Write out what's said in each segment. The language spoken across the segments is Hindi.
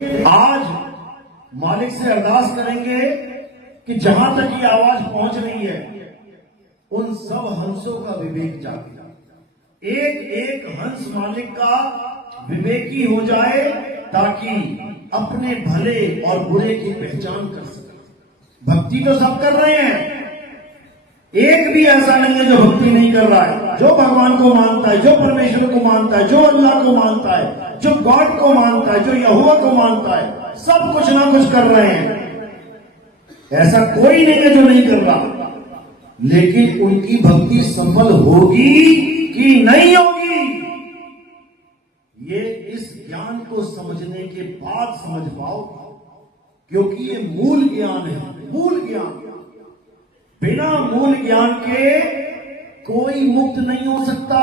आज मालिक से अरदास करेंगे कि जहां तक ये आवाज पहुंच रही है उन सब हंसों का विवेक जागे। एक एक हंस मालिक का विवेकी हो जाए ताकि अपने भले और बुरे की पहचान कर सके। भक्ति तो सब कर रहे हैं, एक भी ऐसा नहीं है जो भक्ति नहीं कर रहा है। जो भगवान को मानता है, जो परमेश्वर को मानता है, जो अल्लाह को मानता है, जो गॉड को मानता है, जो यहोवा को मानता है, सब कुछ ना कुछ कर रहे हैं। ऐसा कोई नहीं है जो नहीं कर रहा। लेकिन उनकी भक्ति सफल होगी कि नहीं होगी, ये इस ज्ञान को समझने के बाद समझ पाओ, क्योंकि ये मूल ज्ञान है। मूल ज्ञान, बिना मूल ज्ञान के कोई मुक्त नहीं हो सकता।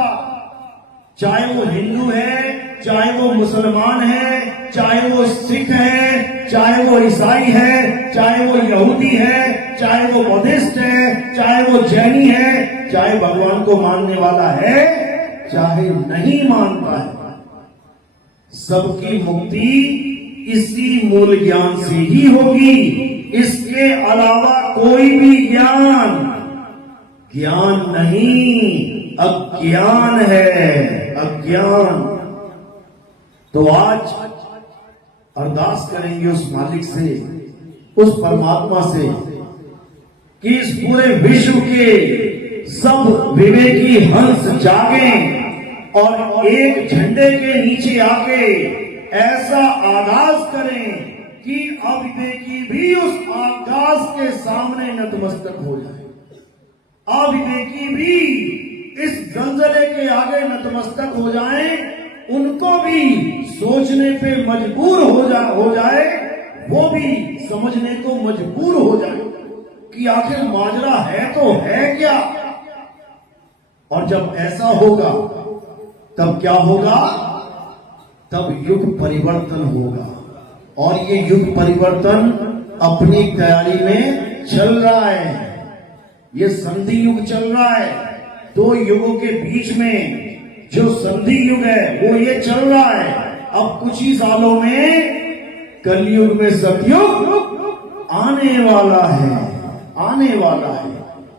चाहे वो हिंदू है, चाहे वो मुसलमान है, चाहे वो सिख है, चाहे वो ईसाई है, चाहे वो यहूदी है, चाहे वो बौद्धिस्ट है, चाहे वो जैनी है, चाहे भगवान को मानने वाला है, चाहे नहीं मानता है, सबकी मुक्ति इसी मूल ज्ञान से ही होगी। इसके अलावा कोई भी ज्ञान ज्ञान नहीं, अज्ञान है, अज्ञान। तो आज अरदास करेंगे उस मालिक से, उस परमात्मा से कि इस पूरे विश्व के सब विवेकी हंस जागें और एक झंडे के नीचे आके ऐसा आगाज करें कि अविवेकी भी उस आकाश के सामने नतमस्तक हो जाए। अविवेकी भी इस जंजले के आगे नतमस्तक हो जाए, उनको भी सोचने पे मजबूर हो जाए, वो भी समझने को मजबूर हो जाए कि आखिर माजरा है तो है क्या। और जब ऐसा होगा तब क्या होगा? तब युग परिवर्तन होगा। और ये युग परिवर्तन अपनी तैयारी में चल रहा है। ये संधि युग चल रहा है। दो युगों के बीच में जो संधि युग है वो ये चल रहा है। अब कुछ ही सालों में कलयुग में सतयुग आने वाला है, आने वाला है।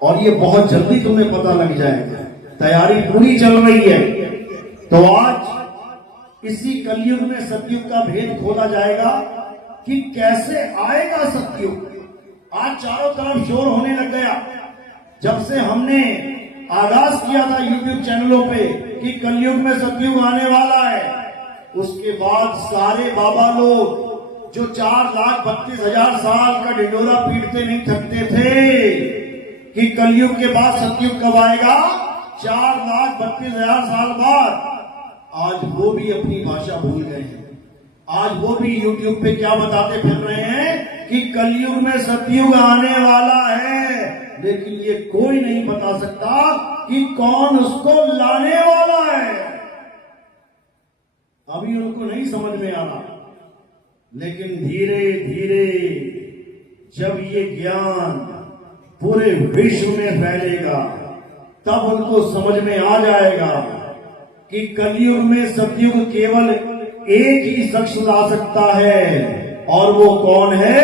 और ये बहुत जल्दी तुम्हें पता लग जाएगा। तैयारी पूरी चल रही है। तो आज इसी कलयुग में सतयुग का भेद खोला जाएगा कि कैसे आएगा सतयुग। आज चारों तरफ शोर होने लग गया जब से हमने आगाज किया था यूट्यूब चैनलों पे कि कलयुग में सतयुग आने वाला है। उसके बाद सारे बाबा लोग जो 4,32,000 साल का ढिंडोरा पीटते नहीं थकते थे कि कलयुग के बाद सतयुग कब आएगा, 4,32,000 साल बाद, आज वो भी अपनी भाषा भूल गए हैं। आज वो भी यूट्यूब पे क्या बताते फिर रहे हैं कि कलयुग में सतयुग आने वाला है, लेकिन ये कोई नहीं बता सकता कि कौन उसको लाने वाला है। अभी उनको नहीं समझ में आ रहा, लेकिन धीरे धीरे जब ये ज्ञान पूरे विश्व में फैलेगा तब उनको समझ में आ जाएगा कि कलयुग में सतयुग केवल एक ही शख्स ला सकता है। और वो कौन है?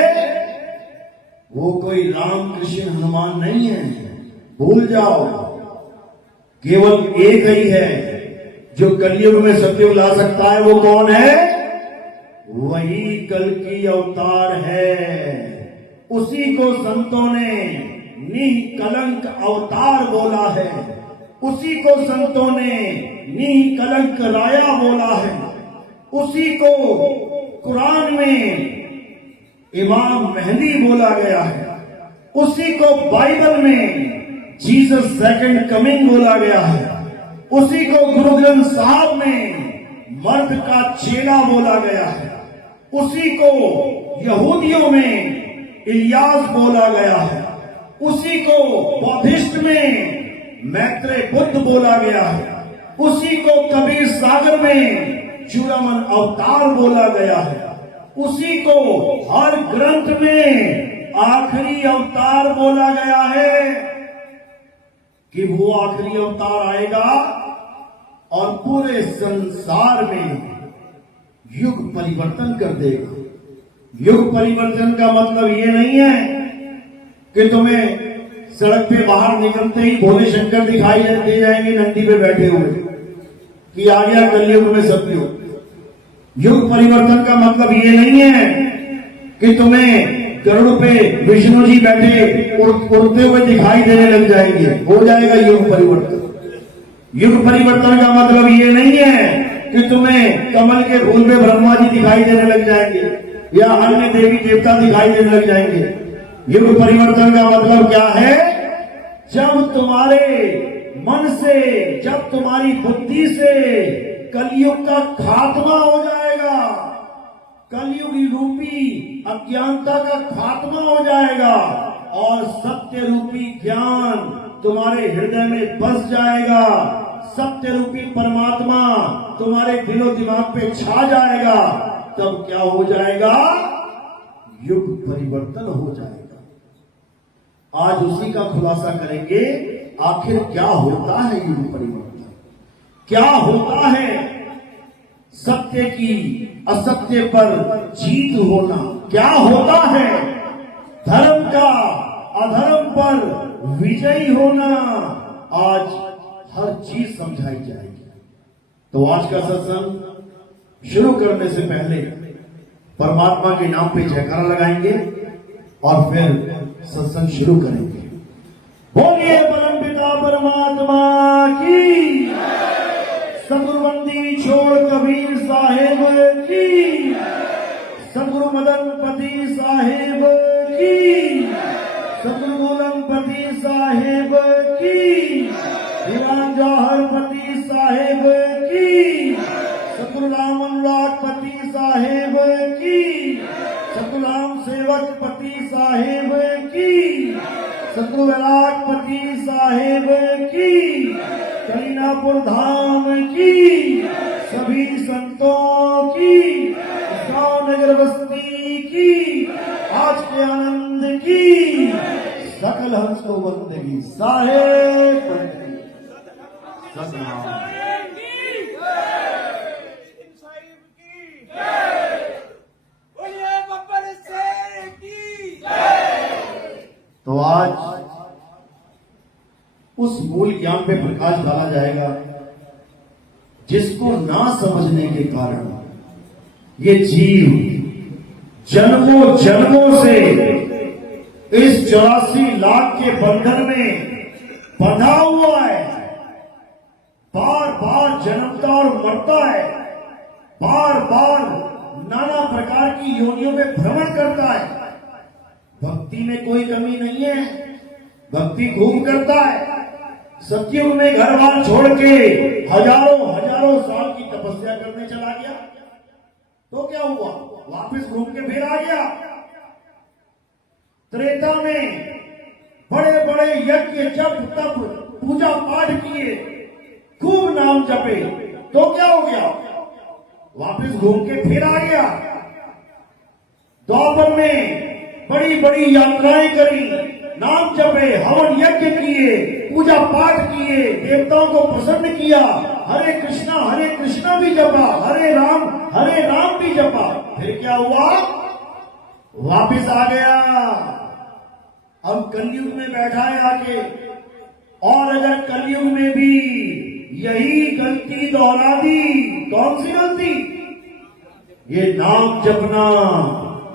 वो कोई राम कृष्ण हनुमान नहीं है, भूल जाओ। केवल एक ही है जो कलयुग में सतयुग ला सकता है। वो कौन है? वही कल्कि अवतार है। उसी को संतों ने निकलंक अवतार बोला है। उसी को संतों ने निकलंक राया बोला है। उसी को कुरान में इमाम मेहदी बोला गया है। उसी को बाइबल में जीसस सेकंड कमिंग बोला गया है। उसी को गुरु ग्रंथ साहब में मर्द का चेला बोला गया है। उसी को यहूदियों में इलियास बोला गया है। उसी को बौद्धिस्ट में मैत्रेय बुद्ध बोला गया है। उसी को कबीर सागर में चूड़ामन अवतार बोला गया है। उसी को हर ग्रंथ में आखिरी अवतार बोला गया है कि वो आखिरी अवतार आएगा और पूरे संसार में युग परिवर्तन कर देगा। युग परिवर्तन का मतलब ये नहीं है कि तुम्हें सड़क पे बाहर निकलते ही भोले शंकर दिखाई दे जाएंगे नंदी पे बैठे हुए कि आ गया कलयुग में सतयुग। युग परिवर्तन का मतलब ये नहीं है कि तुम्हें गरुड़ पे विष्णु जी बैठे उड़ते हुए दिखाई देने लग जाएंगे, हो जाएगा युग परिवर्तन। युग परिवर्तन का मतलब ये नहीं है कि तुम्हें कमल के फूल पे ब्रह्मा जी दिखाई देने लग जाएंगे या अन्य देवी देवता दिखाई देने लग जाएंगे। युग परिवर्तन का मतलब क्या है? जब तुम्हारे मन से, जब तुम्हारी बुद्धि से कलयुग का खात्मा हो जाएगा, कलयुग रूपी अज्ञानता का खात्मा हो जाएगा और सत्य रूपी ज्ञान तुम्हारे हृदय में बस जाएगा, सत्य रूपी परमात्मा तुम्हारे दिलो दिमाग पे छा जाएगा, तब क्या हो जाएगा? युग परिवर्तन हो जाएगा। आज उसी का खुलासा करेंगे, आखिर क्या होता है युग परिवर्तन, क्या होता है सत्य की असत्य पर जीत होना, क्या होता है धर्म का अधर्म पर विजयी होना। आज हर चीज समझाई जाएगी। तो आज का सत्संग शुरू करने से पहले परमात्मा के नाम पे जयकारा लगाएंगे और फिर सत्संग शुरू करेंगे। बोलिए परमपिता परमात्मा की, सतगुरुबंदी छोड़ कबीर साहेब की, सतगुरु मदनपति साहेब की, सतगुरु गोलमपति साहेब की, दीवान जौहरपति साहेब की, सतगुरु राम अनुरागपति साहेब की, सतगुरु राम सेवकपति साहेब की, सतगुरु वैरागपति साहेब की, कलीनापुर धाम की, सभी संतों की, नगर बस्ती की, आज के आनंद की, सकल हंस को बंदगी साहेब तो आज उस मूल ज्ञान पे प्रकाश डाला जाएगा जिसको ना समझने के कारण ये जीव जन्मों जन्मों से इस 84 लाख के बंधन में बंधा हुआ है, बार बार जन्मता और मरता है, बार बार नाना प्रकार की योनियों में भ्रमण करता है। भक्ति में कोई कमी नहीं है, भक्ति खूब करता है। सतयुग में घर बार छोड़ के हजारों हजारों साल की तपस्या करने चला गया, तो क्या हुआ? वापस घूम के फिर आ गया। त्रेता में बड़े बड़े यज्ञ जप तप पूजा पाठ किए, खूब नाम जपे, तो क्या हो गया? वापस घूम के फिर आ गया। द्वापर में बड़ी बड़ी यात्राएं करी, नाम जपे, हवन यज्ञ किए, पूजा पाठ किए, देवताओं को प्रसन्न किया, हरे कृष्णा भी जपा, हरे राम भी जपा, फिर क्या हुआ? वापिस आ गया। अब कलयुग में बैठा है आके, और अगर कलयुग में भी यही गलती दोहरा दी, कौन सी गलती? ये नाम जपना,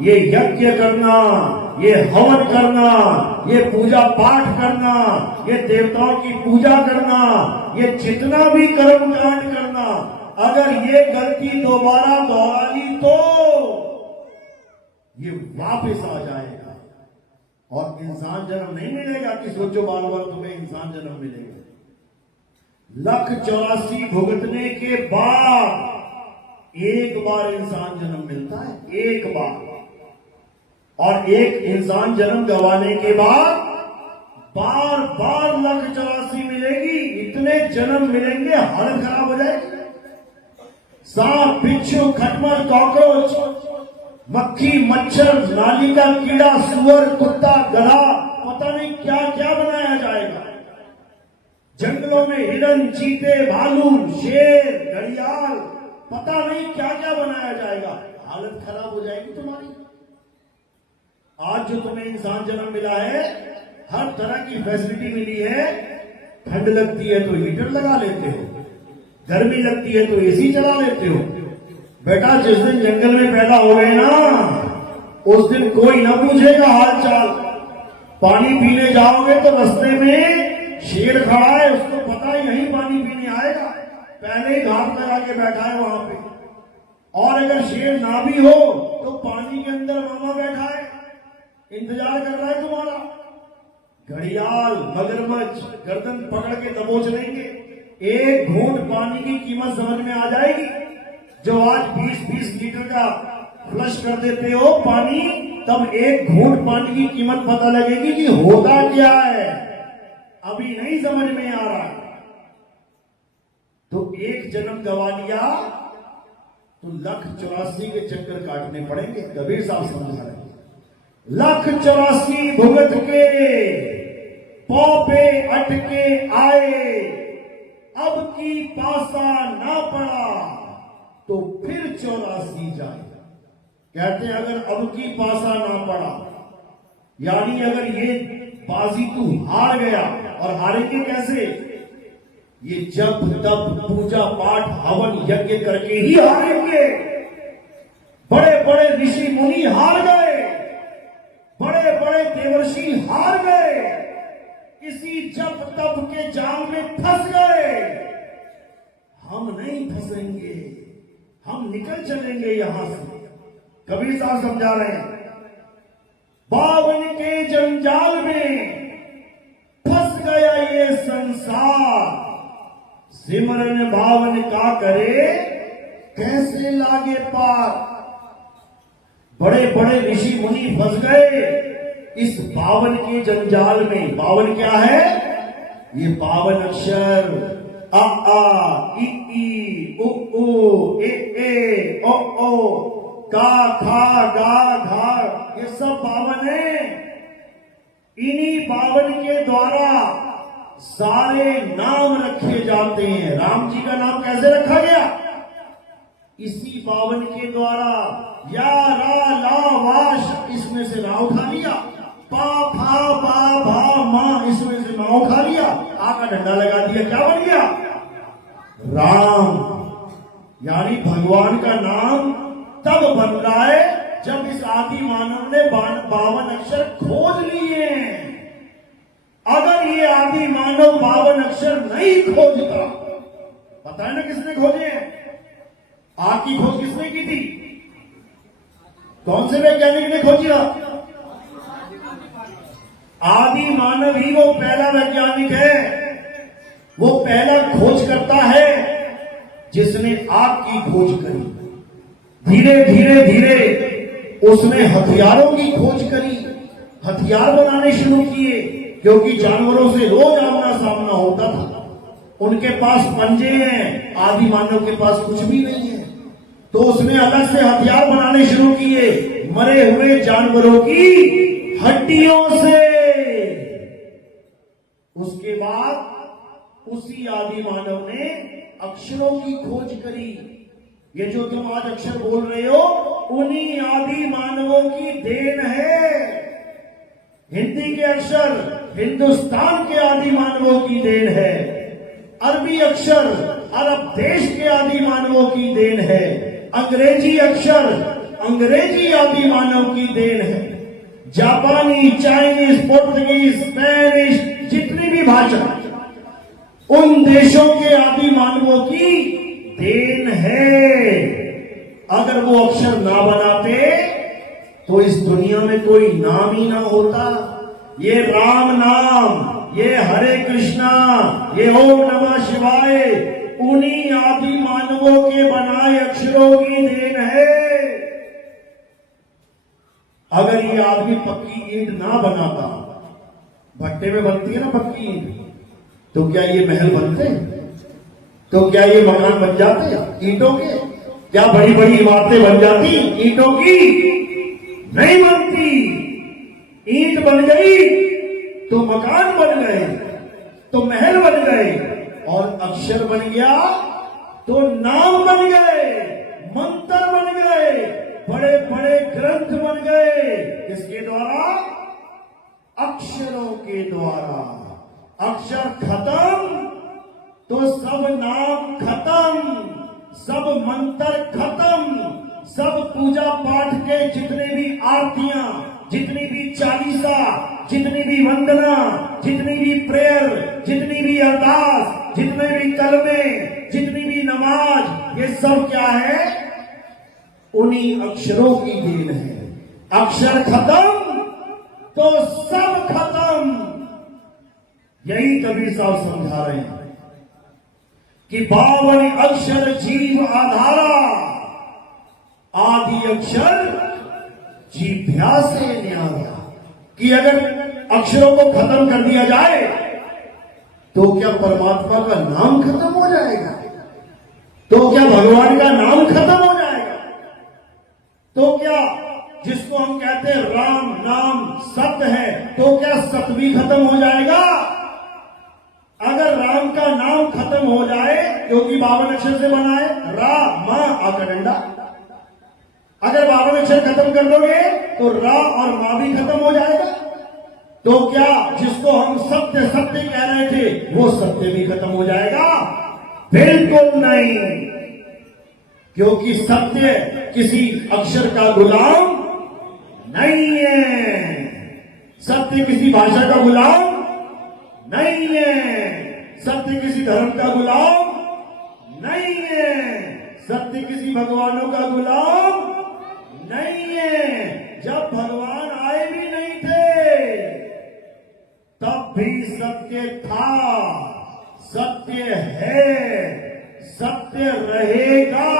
ये यज्ञ करना, ये हवन करना, ये पूजा पाठ करना, ये देवताओं की पूजा करना, ये जितना भी कर्म कांड करना, अगर ये गलती दोबारा दोहरा ली तो ये वापस आ जाएगा और इंसान जन्म नहीं मिलेगा कि सोचो बार बार तुम्हें इंसान जन्म मिलेगा। 184 भुगतने के बाद एक बार इंसान जन्म मिलता है, एक बार। और एक इंसान जन्म गंवाने के बाद बार बार 184 मिलेगी, इतने जन्म मिलेंगे हालत खराब हो जाएगी। सांप, बिच्छू, खटमल, कॉकरोच, मक्खी, मच्छर, नाली का कीड़ा, सुअर, कुत्ता, गधा, पता नहीं क्या क्या बनाया जाएगा। जंगलों में हिरण, चीते, भालू, शेर, घड़ियाल, पता नहीं क्या क्या बनाया जाएगा, हालत खराब हो जाएगी तुम्हारी। आज जो तुम्हें इंसान जन्म मिला है, हर तरह की फैसिलिटी मिली है। ठंड लगती है तो हीटर लगा लेते हो, गर्मी लगती है तो एसी चला लेते हो। बेटा जिस दिन जंगल में पैदा हो गए ना, उस दिन कोई ना पूछेगा हाल चाल। पानी पीने जाओगे तो रास्ते में शेर खड़ा है, उसको पता है यहीं पानी पीने आएगा, पहले ही घाट लगा के बैठा है वहां पे। और अगर शेर ना भी हो तो पानी के अंदर मामा बैठा है, इंतजार कर रहा है तुम्हारा। घड़ियाल मगरमच्छ गर्दन पकड़ के दबोच लेंगे। एक घूंट पानी की कीमत समझ में आ जाएगी। जो आज 20-20 लीटर का फ्लश कर देते हो पानी, तब एक घूंट पानी की कीमत पता लगेगी कि होता क्या है, अभी नहीं समझ में आ रहा। तो एक जन्म गवा लिया तो 1,84 के चक्कर काटने पड़ेंगे। कबीर साहब समझा रहे, 1,84 भुगत के पौ पे अटके आए, अब की पासा ना पड़ा तो फिर 84 जाए। कहते हैं अगर अब की पासा ना पड़ा, यानी अगर ये बाजी तू हार गया, और हारेंगे कैसे? ये जप तप पूजा पाठ हवन यज्ञ करके ही हारेंगे। बड़े बड़े ऋषि मुनि हार गए, बड़े बड़े देवर्षि हार गए, इसी जप तप के जाल में फंस गए। हम नहीं फंसेंगे, हम निकल चलेंगे यहां से। कबीर साहब समझा रहे हैं, बावन के जंजाल में फंस गया ये संसार, सिमरन बावन का करे कैसे लागे पार। बड़े बड़े ऋषि मुनि फंस गए इस बावन के जंजाल में। बावन क्या है? ये 52 अक्षर, अ आ इ ई उ ऊ ए ओ ओ का खा गा घा, ये सब 52 है। इन्हीं 52 के द्वारा सारे नाम रखे जाते हैं। राम जी का नाम कैसे रखा गया? इसी 52 के द्वारा। या रा ला वाश, इसमें से रा उठा लिया, पा फा बा भा मा, इसमें से मा उठा लिया, आ का डंडा लगा दिया, क्या बन गया? राम। यानी भगवान का नाम तब बन रहा है जब इस आदि मानव ने 52 अक्षर खोज लिए। अगर ये आदि मानव 52 अक्षर नहीं खोजता, पता है ना किसने खोजे हैं? आग की खोज किसने की थी? कौन से वैज्ञानिक ने खोजी? आदि मानव ही वो पहला वैज्ञानिक है, वो पहला खोज करता है जिसने आग की खोज करी। धीरे धीरे धीरे उसने हथियारों की खोज करी, हथियार बनाने शुरू किए, क्योंकि जानवरों से रोज आमना सामना होता था। उनके पास पंजे हैं, आदि मानव के पास कुछ भी नहीं है। तो उसने अलग से हथियार बनाने शुरू किए, मरे हुए जानवरों की हड्डियों से। उसके बाद उसी आदि मानव ने अक्षरों की खोज करी। ये जो तुम आज अक्षर बोल रहे हो, उन्हीं आदि मानवों की देन है। हिंदी के अक्षर हिंदुस्तान के आदि मानवों की देन है। अरबी अक्षर अरब देश के आदि मानवों की देन है। अंग्रेजी अक्षर अंग्रेजी आदि मानव की देन है। जापानी, चाइनीज, पुर्तगीज, स्पेनिश, जितनी भी भाषा उन देशों के आदि मानवों की देन है। अगर वो अक्षर ना बनाते तो इस दुनिया में कोई नाम ही ना होता। ये राम नाम, ये हरे कृष्णा, ये ओम नमः शिवाय, उन्हीं आदि मानवों के बनाए अक्षरों की देन है। अगर ये आदमी पक्की ईंट ना बनाता, भट्टे में बनती है ना पक्की ईंट, तो क्या ये महल बनते? तो क्या ये मकान बन जाते ईंटों के? क्या बड़ी बड़ी इमारतें बन जाती ईंटों की? नहीं बनती। ईंट बन गई तो मकान बन गए, तो महल बन गए, और अक्षर बन गया तो नाम बन गए, मंत्र बन गए, बड़े बड़े ग्रंथ बन गए। किसके द्वारा? अक्षरों के द्वारा। अक्षर खत्म तो सब नाम खत्म, सब मंत्र खत्म, सब पूजा पाठ के जितने भी आरतियां, जितनी भी चालीसा, जितनी भी वंदना, जितनी भी प्रेयर, जितनी भी अरदास, जितने भी कलमे, जितनी भी नमाज, ये सब क्या है? उन्हीं अक्षरों की देन है। अक्षर खत्म तो सब खत्म। यही कबीर साहब समझा रहे हैं कि 52 अक्षर जीव आधारा, आदि अक्षर जीभ्या से न्यारा। कि अगर अक्षरों को खत्म कर दिया जाए तो क्या परमात्मा का नाम खत्म हो जाएगा? तो क्या भगवान का नाम खत्म हो जाएगा? तो क्या जिसको हम कहते हैं राम नाम सत्य है, तो क्या सत्य भी खत्म हो जाएगा? अगर राम का नाम खत्म हो जाए, क्योंकि 52 अक्षर से बना है, रा मा आका डंडा, अगर 52 अक्षर खत्म कर दोगे तो रा और मा भी खत्म हो जाएगा। तो क्या जिसको हम सत्य सत्य कह रहे थे वो सत्य भी खत्म हो जाएगा? बिल्कुल नहीं, क्योंकि सत्य किसी अक्षर का गुलाम नहीं है, सत्य किसी भाषा का गुलाम नहीं है, सत्य किसी धर्म का गुलाम नहीं है, सत्य किसी भगवानों का गुलाम नहीं है। जब भगवान आए भी नहीं थे तब भी सत्य था, सत्य है, सत्य रहेगा।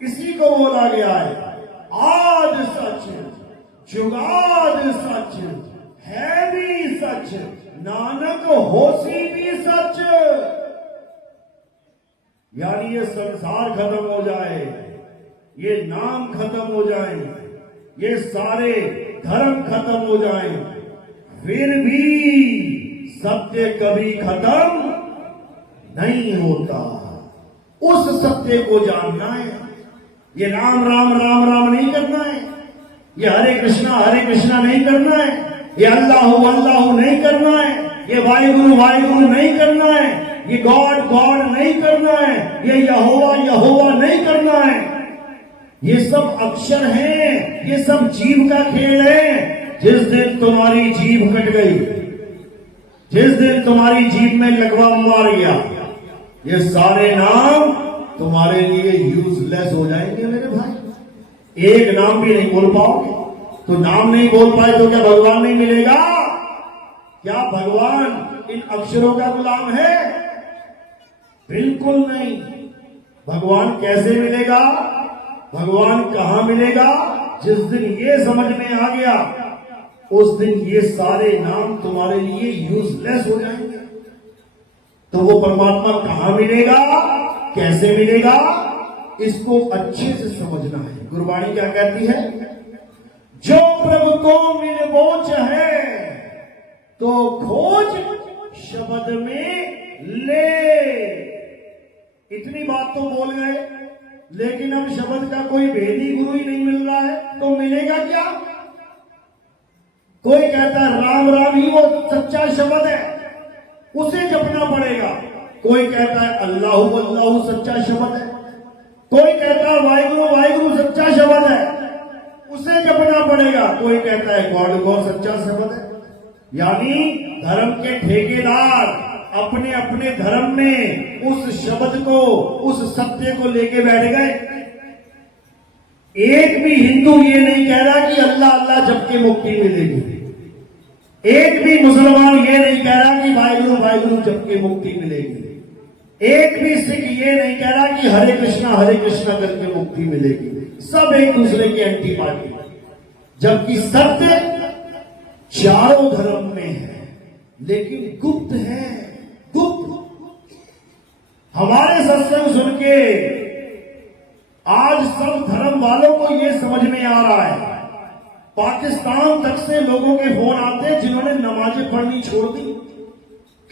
इसी को बोला गया है, आद सच जुगाद सच है भी सच, नानक होसी भी सच। यानी ये संसार खत्म हो जाए, ये नाम खत्म हो जाए, ये सारे धर्म खत्म हो जाए, फिर भी सत्य कभी खत्म नहीं होता। उस सत्य को जानना है। ये राम राम राम राम नहीं करना है, ये हरे कृष्णा नहीं करना है, ये अल्लाह अल्लाह नहीं करना है, ये वाहिगुरु नहीं करना है, ये गॉड गॉड नहीं करना है, ये यहोवा नहीं करना है। ये सब अक्षर हैं, ये सब जीव का खेल है। जिस दिन तुम्हारी जीभ कट गई, जिस दिन तुम्हारी जीभ में लकवा मार गया, ये सारे नाम तुम्हारे लिए यूजलेस हो जाएंगे मेरे भाई। एक नाम भी नहीं बोल पाओगे तो नाम नहीं बोल पाए तो क्या भगवान नहीं मिलेगा? क्या भगवान इन अक्षरों का गुलाम है? बिल्कुल नहीं। भगवान कैसे मिलेगा? भगवान कहां मिलेगा? जिस दिन ये समझ में आ गया उस दिन ये सारे नाम तुम्हारे लिए यूजलेस हो जाएंगे। तो वो परमात्मा कहां मिलेगा, कैसे मिलेगा, इसको अच्छे से समझना है। गुरबाणी क्या कहती है? जो प्रभु को मिलबोच है तो खोज शब्द में ले। इतनी बात तो बोल गए, लेकिन अब शब्द का कोई भेदी गुरु ही नहीं मिल रहा है तो मिलेगा क्या? कोई कहता है राम राम ही वो सच्चा शब्द है, उसे जपना पड़ेगा। कोई कहता है अल्लाह अल्लाह सच्चा शब्द है, कोई कहता है वाहिगुरु सच्चा शब्द है, उसे जपना पड़ेगा। कोई कहता है गॉड गॉड सच्चा शब्द है। यानी धर्म के ठेकेदार अपने अपने धर्म में उस शब्द को, उस सत्य को लेके बैठ गए। एक भी हिंदू ये नहीं कह रहा कि अल्लाह अल्लाह जप के मुक्ति मिलेगी। एक भी मुसलमान ये नहीं कह रहा कि वाहिगुरु जप के मुक्ति मिलेगी। एक भी सिख ये नहीं कह रहा कि हरे कृष्णा करके मुक्ति मिलेगी। सब एक दूसरे के एंटी पार्टी, जबकि सत्य चारों धर्म में है, लेकिन गुप्त है, गुप्त। हमारे सत्संग सुन के आज सब धर्म वालों को यह समझ में आ रहा है। पाकिस्तान तक से लोगों के फोन आते जिन्होंने नमाजें पढ़नी छोड़ दी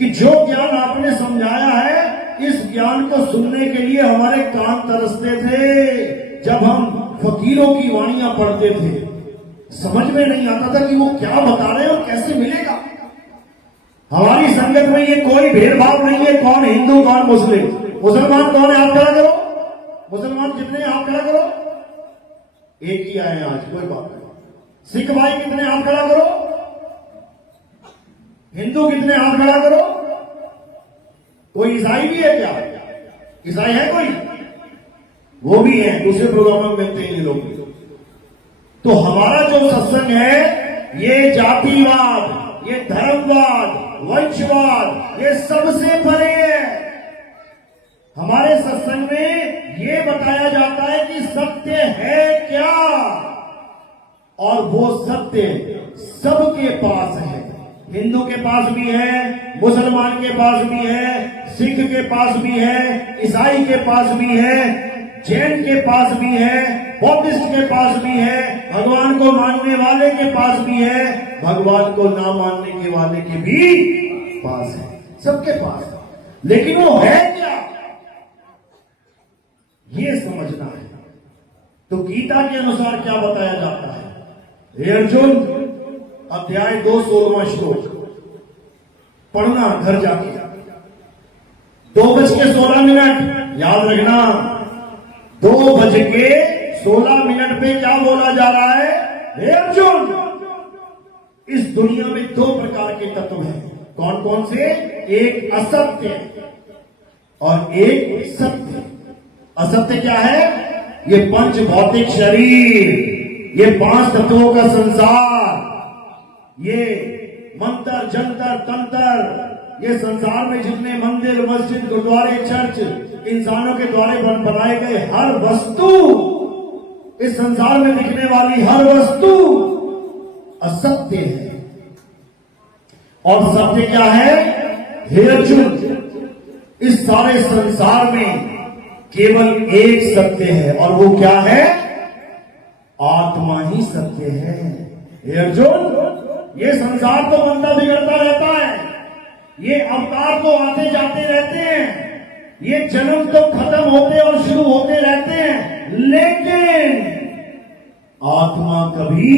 कि जो ज्ञान आपने समझाया है इस ज्ञान को सुनने के लिए हमारे कान तरसते थे। जब हम फकीरों की वाणियां पढ़ते थे, समझ में नहीं आता था कि वो क्या बता रहे हैं और कैसे मिलेगा। हमारी संगत में ये कोई भेदभाव नहीं है, कौन हिंदू कौन मुस्लिम। मुसलमान कौन है, आप खड़ा करो। मुसलमान कितने, आप खड़ा करो। एक ही आए आज, कोई बात नहीं। सिख भाई कितने, आप खड़ा करो। हिंदू कितने, आप खड़ा करो। कोई ईसाई भी है क्या? ईसाई है कोई? वो भी है, दूसरे प्रोग्राम में मिलते हैं ये लोग। तो हमारा जो सत्संग है, ये जातिवाद, ये धर्मवाद, वंशवाद, ये सबसे परे है। हमारे सत्संग में ये बताया जाता है कि सत्य है क्या, और वो सत्य सबके पास है। हिंदू के पास भी है, मुसलमान के पास भी है, सिख के पास भी है, ईसाई के पास भी है, जैन के पास भी है, बौद्धिस्ट के पास भी है, भगवान को मानने वाले के पास भी है, भगवान को ना मानने के वाले के भी पास है, सबके पास है। लेकिन वो है क्या, ये समझना है। तो गीता के अनुसार क्या बताया जाता है? हे अर्जुन, अध्याय 2 16वां श्लोक पढ़ना घर जाके। 2:16 याद रखना। 2:16 पे क्या बोला जा रहा है? हे अर्जुन, इस दुनिया में 2 प्रकार के तत्व हैं। कौन कौन से? एक असत्य और एक सत्य। असत्य क्या है? ये पंच भौतिक शरीर, ये 5 तत्वों का संसार, ये मंत्र जंतर तंत्र, ये संसार में जितने मंदिर मस्जिद गुरुद्वारे चर्च इंसानों के द्वारा बनाए गए हर वस्तु, इस संसार में दिखने वाली हर वस्तु असत्य है। और सत्य क्या है? हे अर्जुन, इस सारे संसार में केवल एक सत्य है, और वो क्या है? आत्मा ही सत्य है। हे अर्जुन, ये संसार तो बनता बिगड़ता रहता है, ये अवतार तो आते जाते रहते हैं, ये जन्म तो खत्म होते और शुरू होते रहते हैं, लेकिन आत्मा कभी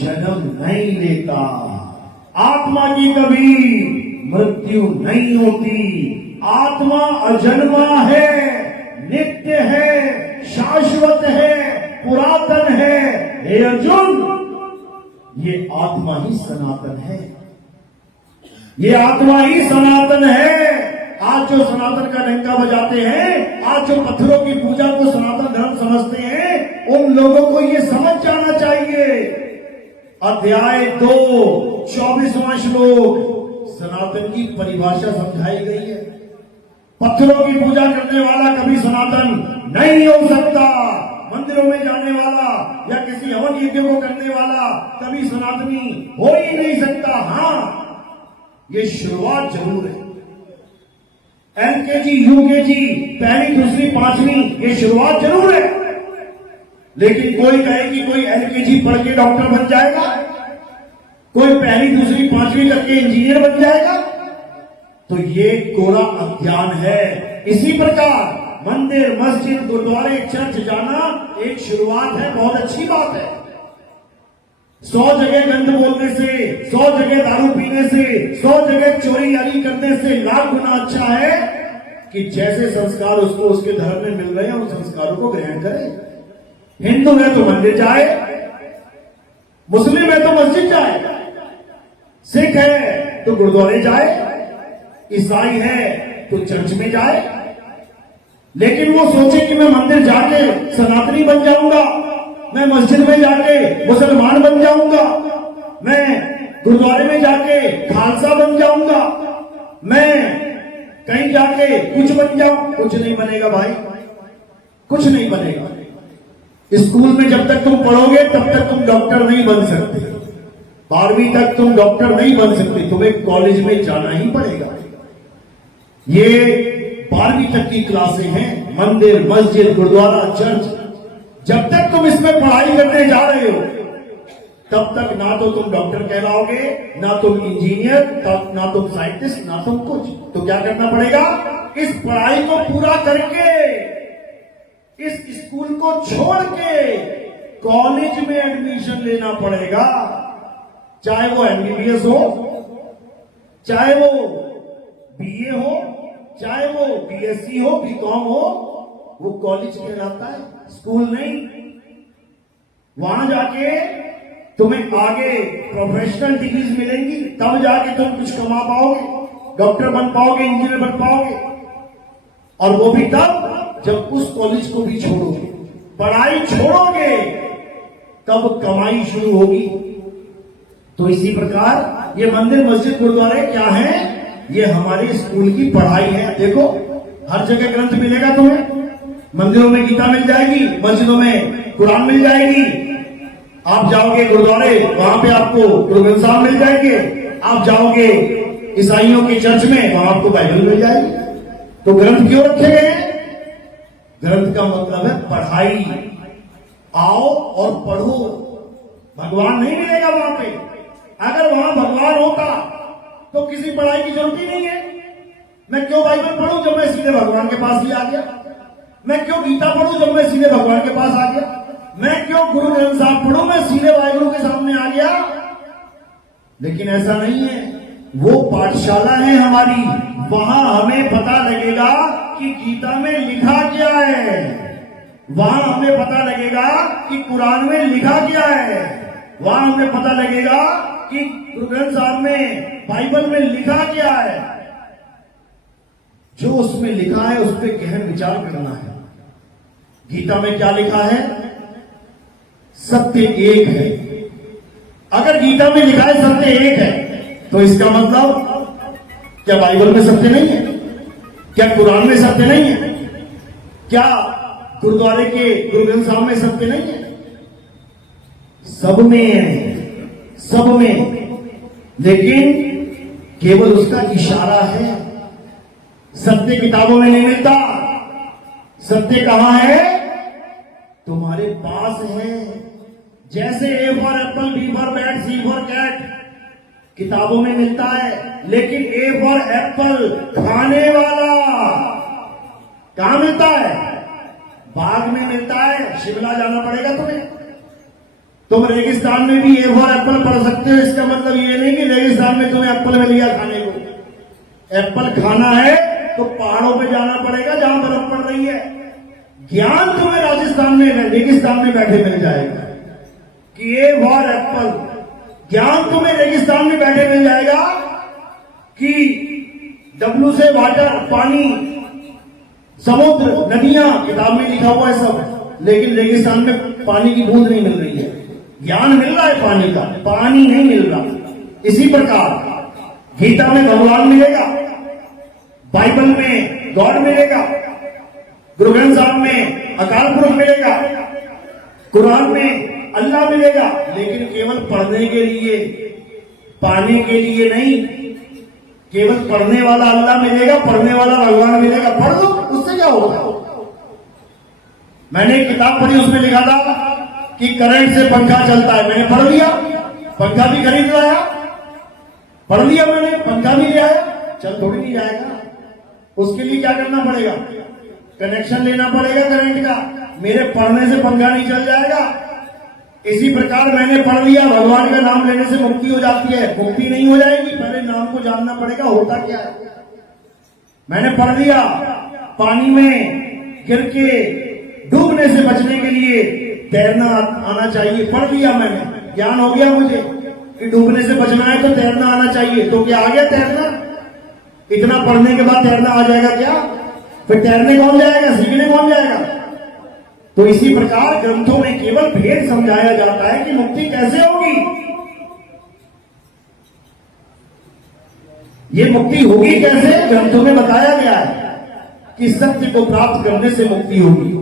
जन्म नहीं लेता, आत्मा की कभी मृत्यु नहीं होती। आत्मा अजन्मा है, नित्य है, शाश्वत है, पुरातन है। हे अर्जुन, ये आत्मा ही सनातन है, ये आत्मा ही सनातन है। आज जो सनातन का डंका बजाते हैं, आज जो पत्थरों की पूजा को सनातन धर्म समझते हैं, उन लोगों को ये समझ जाना चाहिए। अध्याय 2 24वां श्लोक सनातन की परिभाषा समझाई गई है। पत्थरों की पूजा करने वाला कभी सनातन नहीं हो सकता। मंदिरों में जाने वाला या किसी हवन यज्ञ को करने वाला कभी सनातनी हो ही नहीं सकता। हां, ये शुरुआत जरूर है। एलकेजी, यूकेजी, पहली, दूसरी, 5वीं, ये शुरुआत जरूर है। लेकिन कोई कहे कि कोई एलकेजी पढ़ के डॉक्टर बन जाएगा, कोई पहली, दूसरी, 5वीं करके इंजीनियर बन जाएगा, तो ये कोरा अज्ञान है। इसी प्रकार मंदिर मस्जिद गुरुद्वारे चर्च जाना एक शुरुआत है, बहुत अच्छी बात है। 100 जगह गंद बोलने से, 100 जगह दारू पीने से, 100 जगह चोरी यारी करने से लाख गुना अच्छा है कि जैसे संस्कार उसको उसके धर्म में मिल रहे हैं उन संस्कारों को ग्रहण करे। हिंदू है तो मंदिर जाए, मुस्लिम है तो मस्जिद जाए, सिख है तो गुरुद्वारे जाए, ईसाई है तो चर्च में जाए। लेकिन वो सोचे कि मैं मंदिर जाके सनातनी बन जाऊंगा, मैं मस्जिद में जाके मुसलमान बन जाऊंगा, मैं गुरुद्वारे में जाके खालसा बन जाऊंगा, मैं कहीं जाके कुछ बन जाऊं। कुछ नहीं बनेगा भाई, कुछ नहीं बनेगा। स्कूल में जब तक तुम पढ़ोगे तब तक तुम डॉक्टर नहीं बन सकते, 12वीं तक तुम डॉक्टर नहीं बन सकते, तुम्हें कॉलेज में जाना ही पड़ेगा। ये 12वीं तक की क्लासें हैं, मंदिर मस्जिद गुरुद्वारा चर्च। जब तक तुम इसमें पढ़ाई करने जा रहे हो तब तक ना तो तुम डॉक्टर कहलाओगे, ना तुम इंजीनियर, तब ना तुम साइंटिस्ट, ना तुम कुछ। तो क्या करना पड़ेगा? इस पढ़ाई को पूरा करके, इस स्कूल को छोड़ के कॉलेज में एडमिशन लेना पड़ेगा। चाहे वो एमबीबीएस हो, चाहे वो बीए हो, चाहे वो बीएससी हो, बीकॉम हो, वो कॉलेज कहलाता है, स्कूल नहीं। वहां जाके तुम्हें आगे प्रोफेशनल डिग्रीज मिलेंगी, तब जाके तुम कुछ कमा पाओगे, डॉक्टर बन पाओगे, इंजीनियर बन पाओगे। और वो भी तब जब उस कॉलेज को भी छोड़ोगे, पढ़ाई छोड़ोगे, तब कमाई शुरू होगी। तो इसी प्रकार ये मंदिर, मस्जिद, गुरुद्वारे क्या है? ये हमारे स्कूल की पढ़ाई है। देखो, हर जगह ग्रंथ मिलेगा तुम्हें। मंदिरों में गीता मिल जाएगी, मस्जिदों में कुरान मिल जाएगी। आप जाओगे गुरुद्वारे, वहां पे आपको गुरु ग्रंथ साहब मिल जाएंगे। आप जाओगे ईसाइयों के चर्च में, वहां आपको बाइबल मिल जाएगी। तो ग्रंथ क्यों रखे गए हैं? ग्रंथ का मतलब है पढ़ाई। आओ और पढ़ो। भगवान नहीं मिलेगा वहां पे। अगर वहां भगवान होता तो किसी पढ़ाई की जरूरत ही नहीं है। मैं क्यों बाइबल पढ़ूं जब मैं सीधे भगवान के पास ही आ गया? मैं क्यों गीता पढ़ूं जब मैं सीधे भगवान के पास आ गया? मैं क्यों गुरु ग्रंथ साहब पढ़ूं, मैं सीधे वाहिगुरु के सामने आ गया? लेकिन ऐसा नहीं है। वो पाठशाला है हमारी, वहां हमें पता लगेगा कि गीता में लिखा क्या है, वहां हमें पता लगेगा कि कुरान में लिखा क्या है, वहां हमें पता लगेगा कि गुरु ग्रंथ साहब में, बाइबल में लिखा क्या है। जो उसमें लिखा है उस पर गहन विचार करना है। गीता में क्या लिखा है? सत्य एक है। अगर गीता में लिखा है सत्य एक है, तो इसका मतलब क्या बाइबल में सत्य नहीं है? क्या कुरान में सत्य नहीं है? क्या गुरुद्वारे के गुरु ग्रंथ साहब में सत्य नहीं है? सब में है, सब में। लेकिन केवल उसका इशारा है। सत्य किताबों में नहीं मिलता। सत्य कहां है? तुम्हारे पास है। जैसे A for apple, B for bat, C for cat किताबों में मिलता है, लेकिन ए फॉर एप्पल खाने वाला कहां मिलता है? बाग में मिलता है। शिमला जाना पड़ेगा तुम्हें। तुम रेगिस्तान में भी ए फॉर एप्पल पढ़ सकते हो। इसका मतलब ये नहीं कि रेगिस्तान में तुम्हें एप्पल मिल गया खाने को। एप्पल खाना है तो पहाड़ों पे जाना पड़ेगा जहां बर्फ पड़ रही है। ज्ञान तुम्हें राजस्थान में, रेगिस्तान में बैठे मिल जाएगा कि ए फॉर एप्पल। ज्ञान तुम्हें रेगिस्तान में बैठे मिल जाएगा कि डब्ल्यू से वाटर, पानी, समुद्र, नदियां, किताब में लिखा हुआ है सब। लेकिन रेगिस्तान में पानी की बूंद नहीं मिल रही है। ज्ञान मिल रहा है पानी का, पानी नहीं मिल रहा। इसी प्रकार गीता में भगवान मिलेगा, बाइबल में गॉड मिलेगा, गुरु ग्रंथ साहब में अकाल पुरुष मिलेगा, कुरान में अल्लाह मिलेगा। लेकिन केवल पढ़ने के लिए, पाने के लिए नहीं। केवल पढ़ने वाला अल्लाह मिलेगा, पढ़ने वाला भगवान मिलेगा। पढ़ लो, उससे क्या होगा? मैंने एक किताब पढ़ी, उसमें लिखा था कि करंट से पंखा चलता है। मैंने पढ़ लिया, पंखा भी खरीद लाया, पढ़ लिया मैंने, पंखा भी ले आया। चल थोड़ी नहीं जाएगा। उसके लिए क्या करना पड़ेगा? कनेक्शन लेना पड़ेगा करंट का। मेरे पढ़ने से पंखा नहीं चल जाएगा। इसी प्रकार मैंने पढ़ लिया, भगवान का नाम लेने से मुक्ति हो जाती है। मुक्ति नहीं हो जाएगी, पहले नाम को जानना पड़ेगा होता क्या है। मैंने पढ़ लिया, पानी में गिर के डूबने से बचने के लिए तैरना आना चाहिए। पढ़ लिया मैंने, ज्ञान हो गया मुझे कि डूबने से बचना है तो तैरना आना चाहिए। तो क्या आ गया तैरना? इतना पढ़ने के बाद तैरना आ जाएगा क्या? फिर तैरने कौन जाएगा? सीखने कौन जाएगा? तो इसी प्रकार ग्रंथों में केवल भेद समझाया जाता है कि मुक्ति कैसे होगी। ये मुक्ति होगी कैसे? ग्रंथों में बताया गया है कि सत्य को प्राप्त करने से मुक्ति होगी।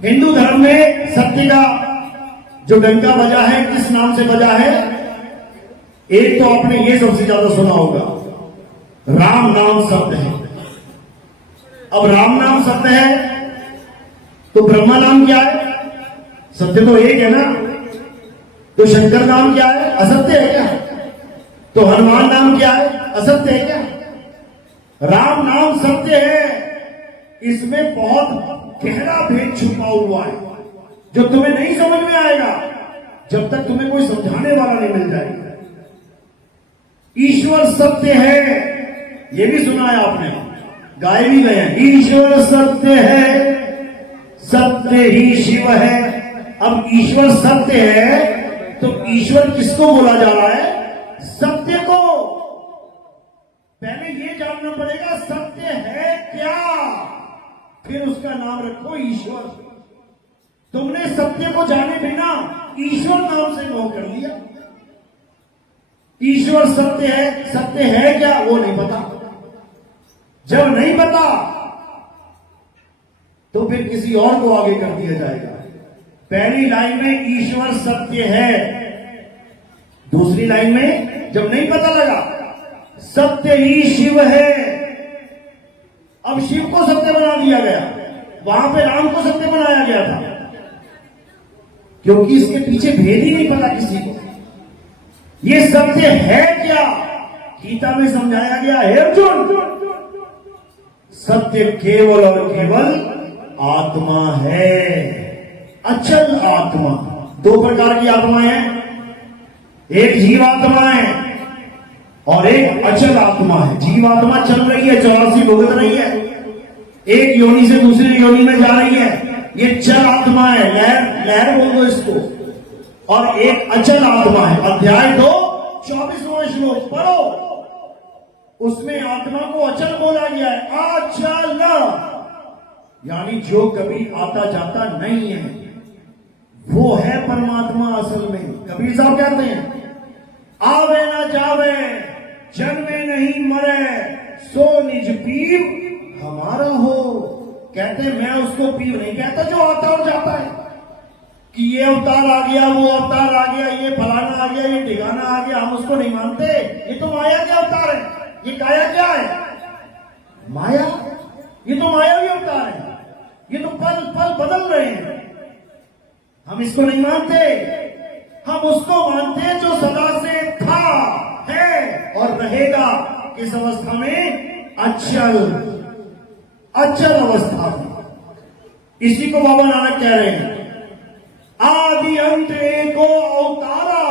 हिंदू धर्म में सत्य का जो डंका बजा है, किस नाम से बजा है? एक तो आपने ये सबसे ज्यादा सुना होगा, राम नाम सत्य है। अब राम नाम सत्य है तो ब्रह्मा नाम क्या है? सत्य तो एक है ना। तो शंकर नाम क्या है? असत्य है क्या? तो हनुमान नाम क्या है? असत्य है क्या? राम नाम सत्य है। इसमें बहुत गहरा भेद छुपा हुआ है जो तुम्हें नहीं समझ में आएगा जब तक तुम्हें कोई समझाने वाला नहीं मिल जाएगा। ईश्वर सत्य है, यह भी सुना है आपने, गाए भी गए हैं, ईश्वर सत्य है, सत्य ही शिव है। अब ईश्वर सत्य है तो ईश्वर किसको बोला जा रहा है? सत्य को। पहले यह जानना पड़ेगा सत्य है क्या, फिर उसका नाम रखो ईश्वर। तुमने सत्य को जाने बिना ईश्वर नाम से मोह कर लिया। ईश्वर सत्य है क्या वो नहीं पता। जब नहीं पता तो फिर किसी और को आगे कर दिया जाएगा। पहली लाइन में ईश्वर सत्य है, दूसरी लाइन में जब नहीं पता लगा सत्य ही शिव है। अब शिव को सत्य बना दिया गया, वहां पे राम को सत्य बनाया गया था, क्योंकि इसके पीछे भेद ही नहीं पता किसी को। ये सत्य है क्या? गीता में समझाया गया है अर्जुन, सत्य केवल और केवल आत्मा है, अचल आत्मा। दो प्रकार की आत्मा है, एक जीवात्मा है और एक अचल आत्मा है। जीवात्मा चल रही है, 84 भुगत रही है, एक योनि से दूसरी योनि में जा रही है, ये चल आत्मा है, लहर बोल दो इसको। और एक अचल आत्मा है। अध्याय 2 24वां श्लोक पढ़ो, उसमें आत्मा को अचल बोला गया है। अचल यानी जो कभी आता जाता नहीं है, वो है परमात्मा असल में। कबीर साहब कहते हैं, आवे ना जावे जन्मे नहीं मरे, सो निज पीव हमारा हो। कहते मैं उसको पीव नहीं कहता जो आता और जाता है, कि ये अवतार आ गया, वो अवतार आ गया, ये फलाना आ गया, ये ठिकाना आ गया, हम उसको नहीं मानते। ये तो माया के अवतार है। ये काया क्या है? माया। ये तो मायावी अवतार है, ये तो पल पल बदल रहे हैं। हम इसको नहीं मानते, हम उसको मानते हैं जो सदा से था, है और रहेगा। किस अवस्था में? अचल अवस्था में। इसी को बाबा नानक कह रहे हैं, आदि अंत एको अवतारा,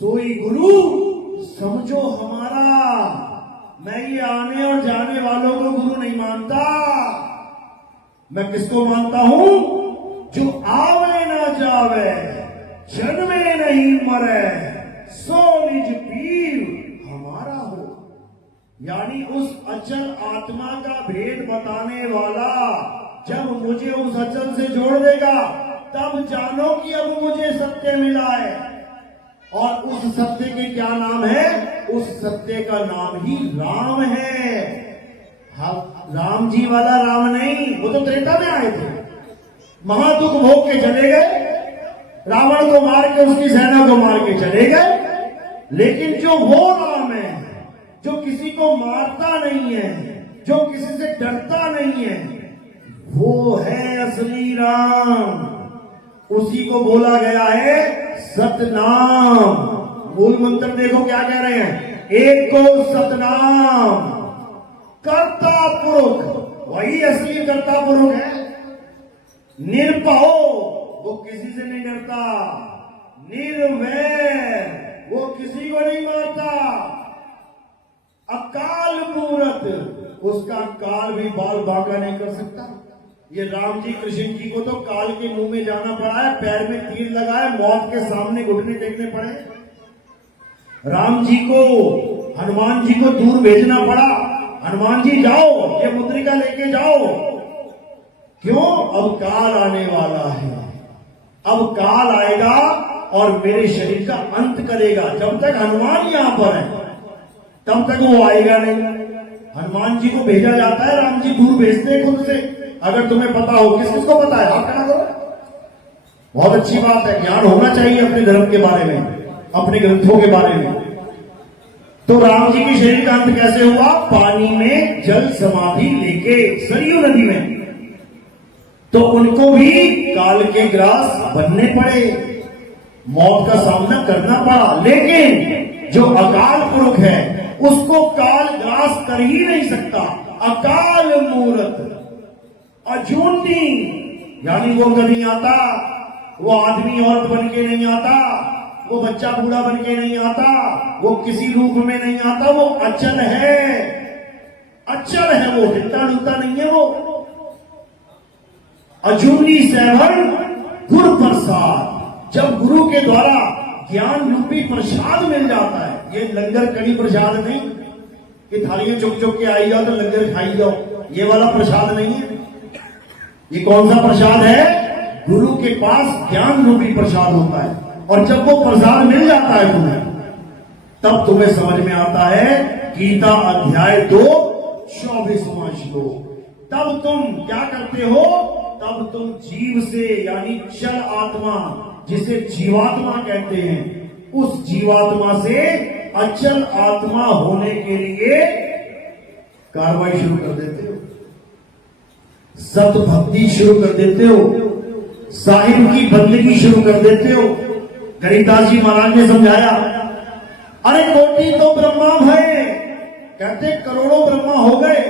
सोई गुरु समझो हमारा। मैं ये आने और जाने वालों को गुरु नहीं मानता, मैं किसको मानता हूं? जो आवे ना जावे जन्मे नहीं मरे, सो निज पीर हमारा हो। यानी उस अचल आत्मा का भेद बताने वाला जब मुझे उस अचल से जोड़ देगा, तब जानो कि अब मुझे सत्य मिला है। और उस सत्य के क्या नाम है? उस सत्य का नाम ही राम है। राम जी वाला राम नहीं, वो तो त्रेता में आए थे, महादुख भोग के चले गए, रावण को मार के उसकी सेना को मार के चले गए। लेकिन जो वो राम है जो किसी को मारता नहीं है, जो किसी से डरता नहीं है, वो है असली राम। उसी को बोला गया है सतनाम। मूल मंत्र देखो क्या कह रहे हैं, एक को सतनाम, कर्ता पुरुष, वही असली कर्ता पुरुष है। निर्भयो, वो किसी से नहीं डरता। निर्वैर, वो किसी को नहीं मारता। अकाल मूरत, उसका काल भी बाल बांका नहीं कर सकता। ये राम जी कृष्ण जी को तो काल के मुंह में जाना पड़ा है, पैर में तीर लगाए, मौत के सामने घुटने टेकने पड़े। राम जी को, हनुमान जी को दूर भेजना पड़ा, हनुमान जी जाओ, ये मुद्रिका लेके जाओ। क्यों? अब काल आने वाला है, अब काल आएगा और मेरे शरीर का अंत करेगा। जब तक हनुमान यहां पर है तब तक वो आएगा नहीं। हनुमान जी को भेजा जाता है, राम जी दूर भेजते हैं खुद से। अगर तुम्हें पता हो, किस किस को पता है? आप कहना करो, बहुत अच्छी बात है, ज्ञान होना चाहिए अपने धर्म के बारे में, अपने ग्रंथों के बारे में। तो राम जी के शरीर का अंत कैसे हुआ? पानी में जल समाधि लेके, सरयू नदी में। तो उनको भी काल के ग्रास बनने पड़े। मौत का सामना करना पड़ा, लेकिन जो अकाल पुरुष है उसको काल ग्रास कर ही नहीं सकता। अकाल मूर्त अजूनी, यानी वो कभी आता, वो आदमी औरत बन के नहीं आता, वो बच्चा बूढ़ा बन के नहीं आता, वो किसी रूप में नहीं आता, वो अचल है, अचल है, वो हिलता डुलता नहीं है। वो अजूनी सेवन गुरु प्रसाद, जब गुरु के द्वारा ज्ञान रूपी प्रसाद मिल जाता है, ये लंगर कड़ी प्रसाद नहीं कि थालियां चुक चुक के आई जाओ तो लंगर खाई जाओ, ये वाला प्रसाद नहीं है। ये कौन सा प्रसाद है? गुरु के पास ज्ञान रूपी प्रसाद होता है, और जब वो प्रसाद मिल जाता है तुम्हें, तब तुम्हें समझ में आता है गीता अध्याय 2 24वां श्लोक। तब तुम क्या करते हो? तब तुम जीव से, यानी चल आत्मा जिसे जीवात्मा कहते हैं, उस जीवात्मा से अचल आत्मा होने के लिए कार्रवाई शुरू कर देते हो, सत भक्ति शुरू कर देते हो, साहिब की बंदगी शुरू कर देते हो। गरीबदास जी महाराज ने समझाया, अरे कोटि तो ब्रह्मा है, कहते करोड़ों ब्रह्मा हो गए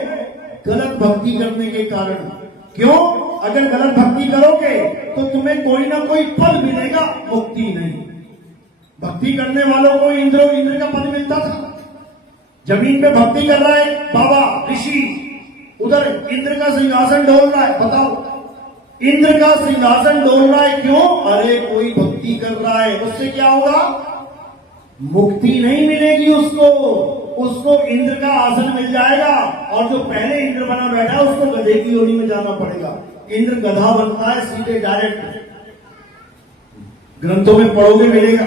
गलत भक्ति करने के कारण। क्यों? अगर गलत भक्ति करोगे तो तुम्हें कोई ना कोई पद मिलेगा, मुक्ति नहीं। भक्ति करने वालों को इंद्र का पद मिलता था। जमीन पे भक्ति कर रहा है बाबा ऋषि, उधर इंद्र का सिंहासन डोल रहा है। बताओ, इंद्र का सिंहासन डोल रहा है, क्यों? अरे कोई भक्ति कर रहा है, उससे क्या होगा? मुक्ति नहीं मिलेगी उसको इंद्र का आसन मिल जाएगा, और जो पहले इंद्र बना बैठा है उसको गधे की योनि में जाना पड़ेगा। इंद्र गधा बनता है सीधे डायरेक्ट, ग्रंथों में पढ़ोगे मिलेगा।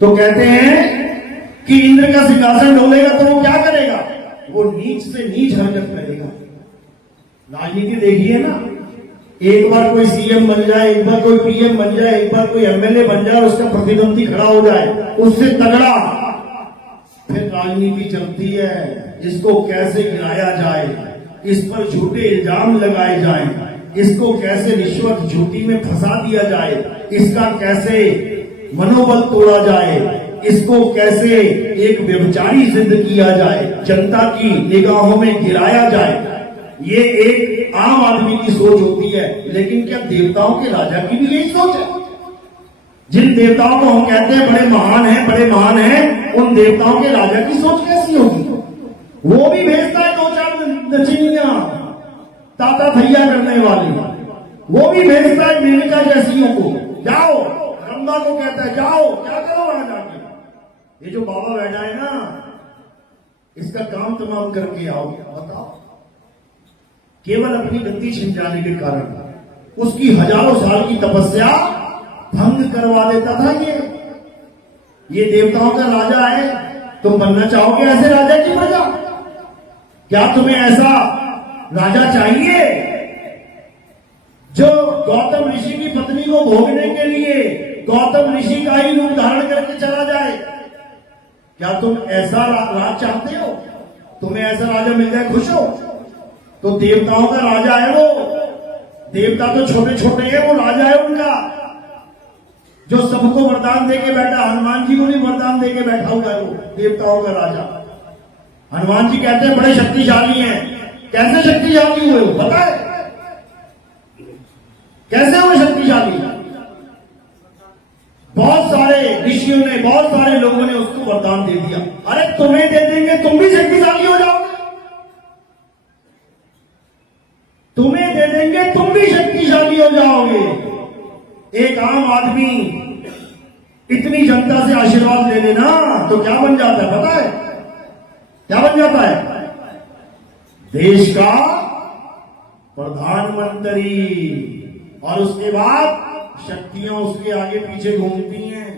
तो कहते हैं कि इंद्र का सिंहासन डोलेगा तो वो क्या करेगा? वो नीच से नीच हरकत करेगा। राजनीति देखिए ना, एक बार कोई सीएम बन जाए, एक बार कोई पीएम बन जाए, एक बार कोई एमएलए बन जाए, उसका प्रतिद्वंदी खड़ा हो जाए, उससे तगड़ा, फिर राजनीति चलती है। इसको कैसे गिराया जाए, इस पर झूठे इल्जाम लगाए जाए, इसको कैसे रिश्वत झूठी में फंसा दिया जाए, इसका कैसे मनोबल तोड़ा जाए, इसको कैसे एक व्यभिचारी सिद्ध किया जाए, जनता की निगाहों में गिराया जाए। ये एक आम आदमी की सोच होती है, लेकिन क्या देवताओं के राजा की भी यही सोच है? जिन देवताओं को हम कहते हैं बड़े महान हैं, बड़े महान हैं, उन देवताओं के राजा की सोच कैसी होगी? वो भी भेजता है 2-4 नचनियां, ताता थैया करने वाली, वो भी भेजता है मेनका जैसियों को, जाओ। रंगा को कहता है जाओ, क्या करो वहां जाके? ये जो बाबा बैठा है ना, इसका काम तमाम करके आओ। बताओ, केवल अपनी गद्दी छिन जाने के कारण उसकी हजारों साल की तपस्या भंग करवा देता था। ये देवताओं का राजा है, तुम बनना चाहोगे ऐसे राजा की प्रजा? क्या तुम्हें ऐसा राजा चाहिए जो गौतम ऋषि की पत्नी को भोगने के लिए गौतम ऋषि का ही रूप धारण करके चला जाए? क्या तुम ऐसा राज चाहते हो? तुम्हें ऐसा राजा मिल जाए खुश हो? तो देवताओं का राजा है वो। देवता तो छोटे छोटे हैं, वो राजा है उनका, जो सबको वरदान देके बैठा। हनुमान जी को भी वरदान देके बैठा हुआ है वो देवताओं का राजा। हनुमान जी कहते हैं बड़े शक्तिशाली हैं। कैसे शक्तिशाली हुए वो पता है? कैसे हुए शक्तिशाली? बहुत सारे ऋषियों ने, बहुत सारे लोगों ने उसको वरदान दे दिया। अरे तुम्हें दे देंगे, तुम भी शक्तिशाली हो जाओगे। तुम्हें दे देंगे, तुम भी शक्तिशाली हो जाओगे। एक आम आदमी इतनी जनता से आशीर्वाद ले लेना तो क्या बन जाता है पता है? क्या बन जाता है? देश का प्रधानमंत्री। और उसके बाद शक्तियां उसके आगे पीछे घूमती हैं।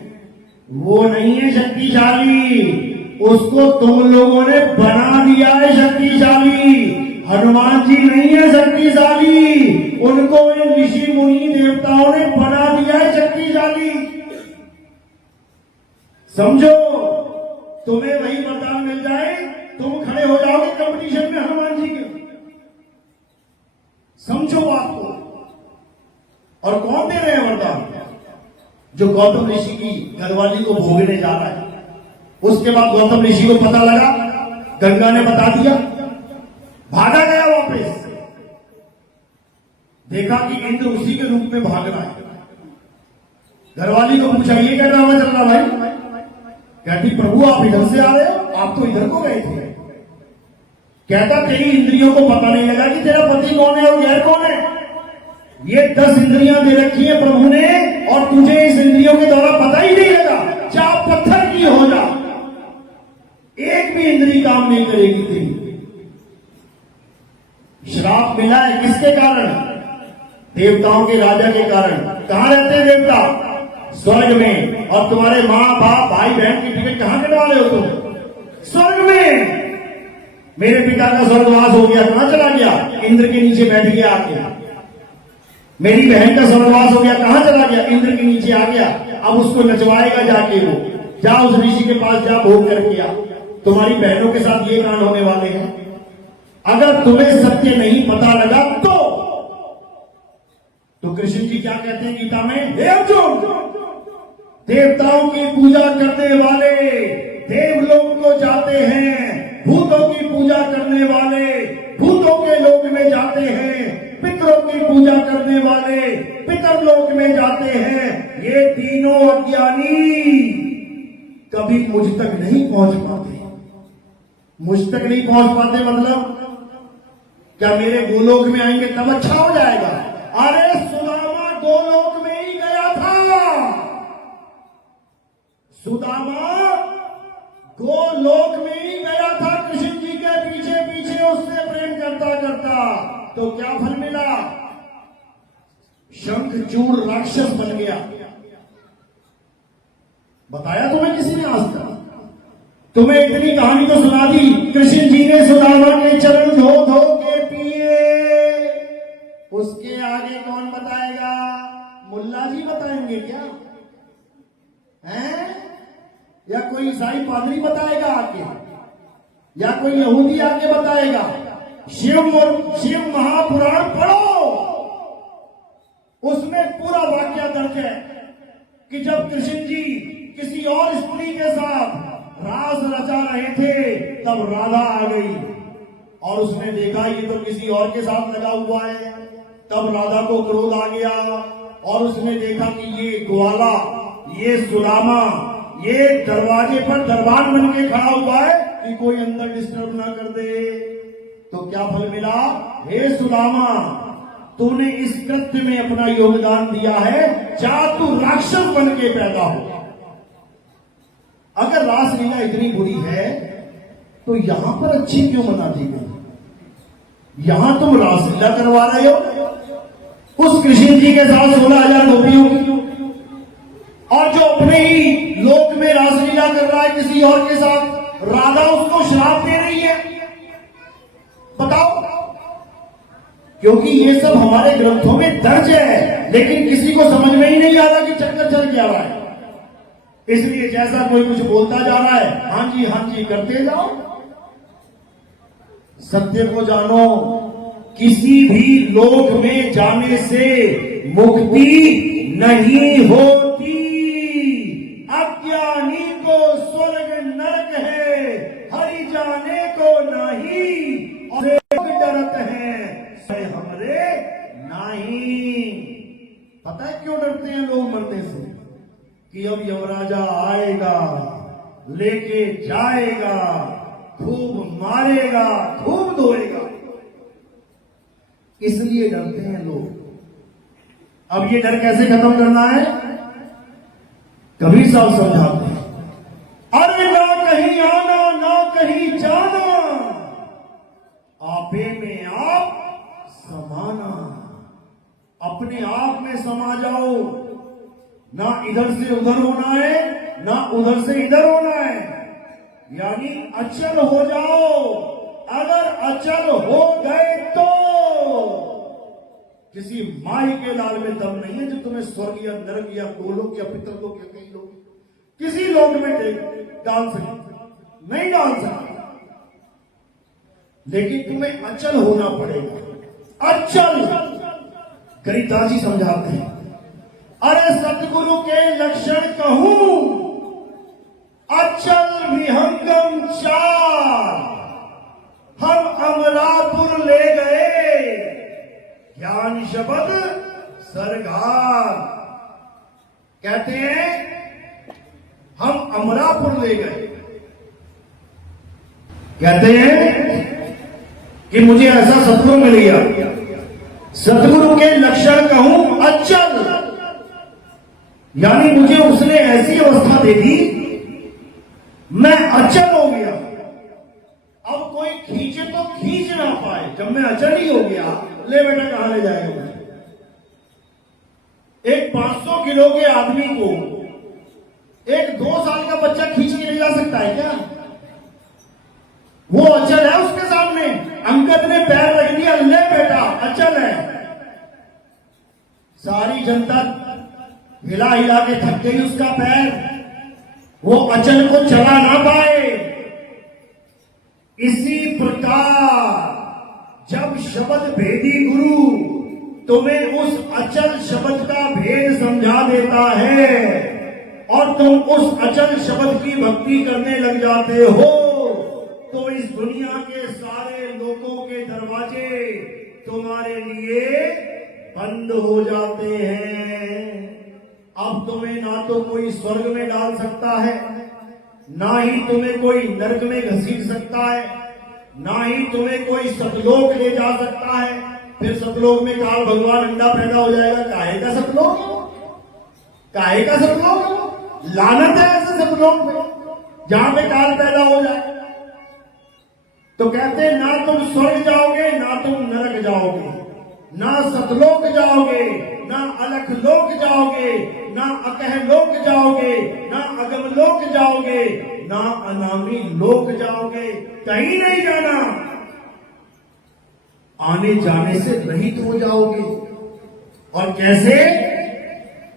वो नहीं है शक्तिशाली, उसको तुम लोगों ने बना दिया है शक्तिशाली। हनुमान जी नहीं है शक्तिशाली, उनको इन ऋषि मुनि देवताओं ने बना दिया है शक्तिशाली। समझो, तुम्हें वही वरदान मिल जाए, तुम खड़े हो जाओगे कंपटीशन में हनुमान जी के। समझो बात को। और कौन दे रहे हैं वरदान? जो गौतम ऋषि की घरवाली को भोगने जा रहा है। उसके बाद गौतम ऋषि को पता लगा, गंगा ने बता दिया, भागा गया वापस। देखा कि इंद्र उसी के रूप में भाग रहा है। घरवाली को पूछा, ये क्या ड्रामा चल रहा भाई? कहती, प्रभु आप इधर से आ रहे हो, आप तो इधर को गए थे। कहता, तेरी इंद्रियों को पता नहीं लगा कि तेरा पति कौन है और गैर कौन है। ये 10 इंद्रियां दे रखी है प्रभु ने, और तुझे इस इंद्रियों के द्वारा पता ही नहीं लगा। चाहे पत्थर की हो जा, एक भी इंद्री काम नहीं करेगी तेरी। श्राप मिला है किसके कारण? देवताओं के राजा के कारण। कहां रहते हैं देवता? स्वर्ग में। और तुम्हारे मां बाप भाई बहन की टिकट कहां कटवा रहे हो तुम? स्वर्ग में। मेरे पिता का स्वर्गवास हो गया, कहां चला गया? इंद्र के नीचे बैठ गया आके। मेरी बहन का स्वर्गवास हो गया, कहां चला गया? इंद्र के नीचे आ गया। अब उसको नचवाएगा जाके वो। जा उस ऋषि के पास जा, भोग करके आ। तुम्हारी बहनों के साथ ये कांड होने वाले हैं। अगर तुम्हें सत्य नहीं पता लगा तो कृष्ण जी क्या कहते हैं गीता में? हे अर्जुन, देवताओं की पूजा करने वाले देवलोक को जाते हैं, भूतों की पूजा करने वाले भूतों के लोक में जाते हैं, पितरों की पूजा करने वाले पितरलोक में जाते हैं। ये तीनों अज्ञानी कभी मुझ तक नहीं पहुंच पाते। मुझ तक नहीं पहुंच पाते मतलब क्या मेरे गोलोक में आएंगे तब अच्छा हो जाएगा? अरे सुदामा गोलोक में ही गया था। सुदामा गोलोक में ही गया था, कृष्ण जी के पीछे पीछे उससे प्रेम करता करता। तो क्या फल मिला? शंखचूड़ राक्षस बन गया। बताया तुम्हें किसी ने आज तक? तुम्हें इतनी कहानी तो सुना दी। कृष्ण जी ने सुदामा के चरण धो धो के पिए। उसके आगे कौन बताएगा? मुल्ला जी बताएंगे क्या? हैं? या कोई ईसाई पादरी बताएगा आके? या कोई यहूदी आके बताएगा? शिव महापुराण पढ़ो, उसमें पूरा वाक्य दर्ज है कि जब कृष्ण जी किसी और स्त्री के साथ रास रचा रहे थे तब राधा आ गई और उसने देखा ये तो किसी और के साथ लगा हुआ है। तब राधा को क्रोध आ गया और उसने देखा कि ये ग्वाला, ये सुदामा, ये दरवाजे पर दरबान बन के खड़ा हुआ है कि कोई अंदर डिस्टर्ब ना कर दे। तो क्या फल मिला? हे सुदामा, तूने इस कृत्य में अपना योगदान दिया है, जा तू राक्षस बन के पैदा हो। अगर रासलीला इतनी बुरी है तो यहां पर अच्छी क्यों मना दी गई? यहां तुम रासलीला करवा रहे हो उस कृष्ण जी के साथ 16,000 गोपियों की, और जो अपने ही लोक में रासलीला कर रहा है किसी और के साथ, राधा उसको श्राप दे रही है। बताओ, क्योंकि ये सब हमारे ग्रंथों में दर्ज है, लेकिन किसी को समझ में ही नहीं आता कि चक्कर चल क्या रहा है। इसलिए जैसा कोई कुछ बोलता जा रहा है, हाँ जी करते जाओ। सत्य को जानो, किसी भी लोक में जाने से मुक्ति नहीं होती। अज्ञानी को स्वर्ग नरक है, हरि जाने को नहीं, और डरत है से हमरे नहीं। पता है क्यों डरते हैं लोग मरने से? कि अब यमराजा आएगा, लेके जाएगा, खूब मारेगा, खूब धोएगा, इसलिए डरते हैं लोग। अब ये डर कैसे खत्म करना है? कबीर साहब समझाते हैं, अरे ना कहीं आना ना कहीं जाना, आपे में आप समाना। अपने आप में समा जाओ, ना इधर से उधर होना है ना उधर से इधर होना है, यानी अचल हो जाओ। अगर अचल हो गए तो किसी माई के लाल में दम नहीं है जो तुम्हें स्वर्ग या नरक या गोलोक या पितरलोक या कई लोग किसी लोक में डाल सके, नहीं डाल सकते। लेकिन तुम्हें अचल होना पड़ेगा। अचल गरीबदास जी समझाते हैं, अरे सतगुरु के कहूं अचल विहंगम चार, हम अमरापुर ले गए ज्ञान शब्द सरगार। कहते हैं हम अमरापुर ले गए, कहते हैं कि मुझे ऐसा सतगुरु मिल गया। सतगुरु के लक्षण कहूं अचल, यानी मुझे उसने ऐसी अवस्था दे दी, मैं अचल हो गया। अब कोई खींचे तो खींच ना पाए। जब मैं अचल ही हो गया, ले बेटा कहां ले जाएगा मुझे? एक 500 किलो के आदमी को एक 2 साल का बच्चा खींच के ले जा सकता है क्या? वो अचल है उसके सामने। अंगद ने पैर रख दिया, ले बेटा अचल है। सारी जनता हिला हिला के थक गई उसका पैर, वो अचल को चला ना पाए। इसी प्रकार जब शब्द भेदी गुरु तुम्हें उस अचल शब्द का भेद समझा देता है और तुम उस अचल शब्द की भक्ति करने लग जाते हो, तो इस दुनिया के सारे लोगों के दरवाजे तुम्हारे लिए बंद हो जाते हैं। अब तुम्हें ना तो कोई स्वर्ग में डाल सकता है, ना ही तुम्हें कोई नरक में घसीट सकता है, ना ही तुम्हें कोई सतलोक ले जा सकता है। फिर सतलोक में काल भगवान अंडा पैदा हो जाएगा। काहे का सतलोक? काहे का सतलोक? लानत है ऐसे सतलोक में जहां पे काल पैदा हो जाए। तो कहते हैं ना तुम स्वर्ग जाओगे, ना तुम नरक जाओगे, ना सतलोक जाओगे, ना अलख लोक जाओगे, ना अकह लोक जाओगे, ना अगम लोक जाओगे, ना अनामी लोक जाओगे। कहीं नहीं जाना। आने जाने से रहित हो जाओगे। और कैसे?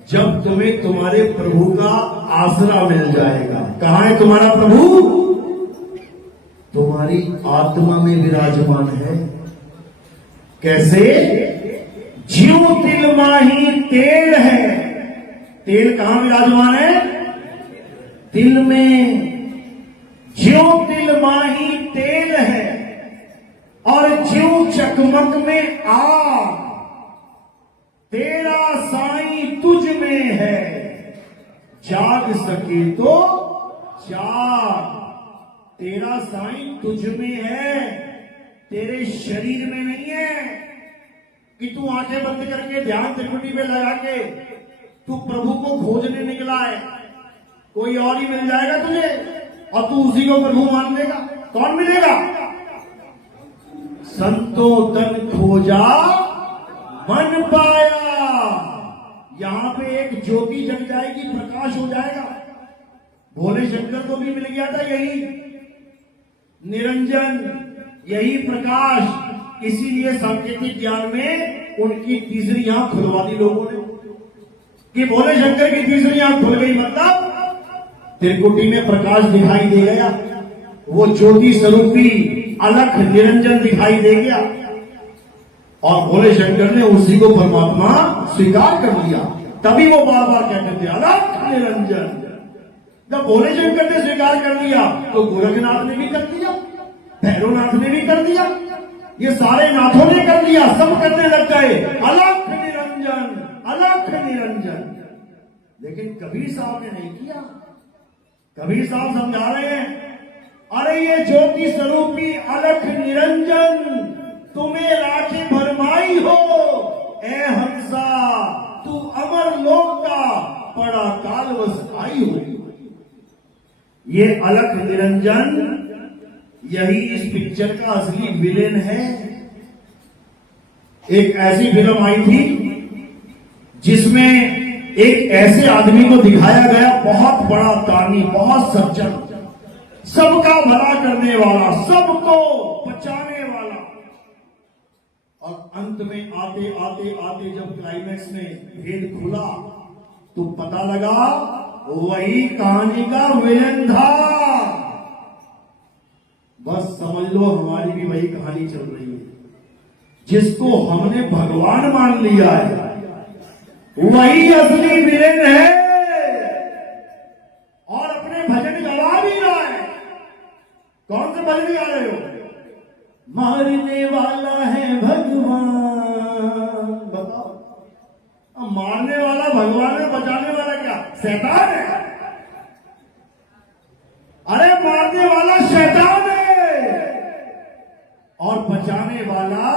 जब तुम्हें तुम्हारे प्रभु का आसरा मिल जाएगा। कहां है तुम्हारा प्रभु? तुम्हारी आत्मा में विराजमान है। कैसे? ज्यों तिल माही तेल है। तेल कहां विराजमान है? तिल में। ज्यों तिल माही तेल है और ज्यों चकमक में आग, तेरा साईं तुझ में है, जाग सके तो जाग। तेरा साईं तुझ में है, तेरे शरीर में नहीं है कि तू आंखें बंद करके ध्यान त्रिकुटी पे लगा के तू प्रभु को खोजने निकला है। कोई और ही मिल जाएगा तुझे और तू उसी को प्रभु मान लेगा। कौन मिलेगा? संतो तन खोजा मन पाया। यहां पे एक ज्योति जग जाएगी, प्रकाश हो जाएगा। भोले शंकर को भी मिल गया था यही निरंजन, यही प्रकाश। इसीलिए सांकेतिक ज्ञान में उनकी तीसरी आंख खुलवा दी लोगों ने कि भोले शंकर की तीसरी आंख खुल गई, मतलब त्रिकुटी में प्रकाश दिखाई दे गया। वो ज्योति स्वरूपी अलख निरंजन दिखाई दे गया और भोले शंकर ने उसी को परमात्मा स्वीकार कर लिया। तभी वो बार बार कहते थे अलख निरंजन। जब भोले शंकर ने स्वीकार कर लिया तो गोरखनाथ ने भी कर दिया, भैरवनाथ ने भी कर दिया, ये सारे नाथों ने कर लिया। सब करने लग गए अलख निरंजन, अलख निरंजन। लेकिन कबीर साहब ने नहीं किया। कबीर साहब समझा रहे हैं, अरे ये ज्योति स्वरूपी अलख निरंजन तुम्हें राखी भरमाई हो। ए हंसा तू अमर लोक का बड़ा कालवश आई हो। ये अलख निरंजन यही इस पिक्चर का असली विलेन है। एक ऐसी फिल्म आई थी जिसमें एक ऐसे आदमी को दिखाया गया, बहुत बड़ा दानी, बहुत सज्जन, सबका भला करने वाला, सबको बचाने वाला। और अंत में आते आते आते जब क्लाइमैक्स में भेद खुला तो पता लगा वही कहानी का विलेन था। बस समझ लो हमारी भी वही कहानी चल रही है। जिसको हमने भगवान मान लिया है वही असली विलेन है। मारने वाला है भगवान। बताओ, अब मारने वाला भगवान है, बचाने वाला क्या शैतान है? अरे मारने वाला शैतान है और बचाने वाला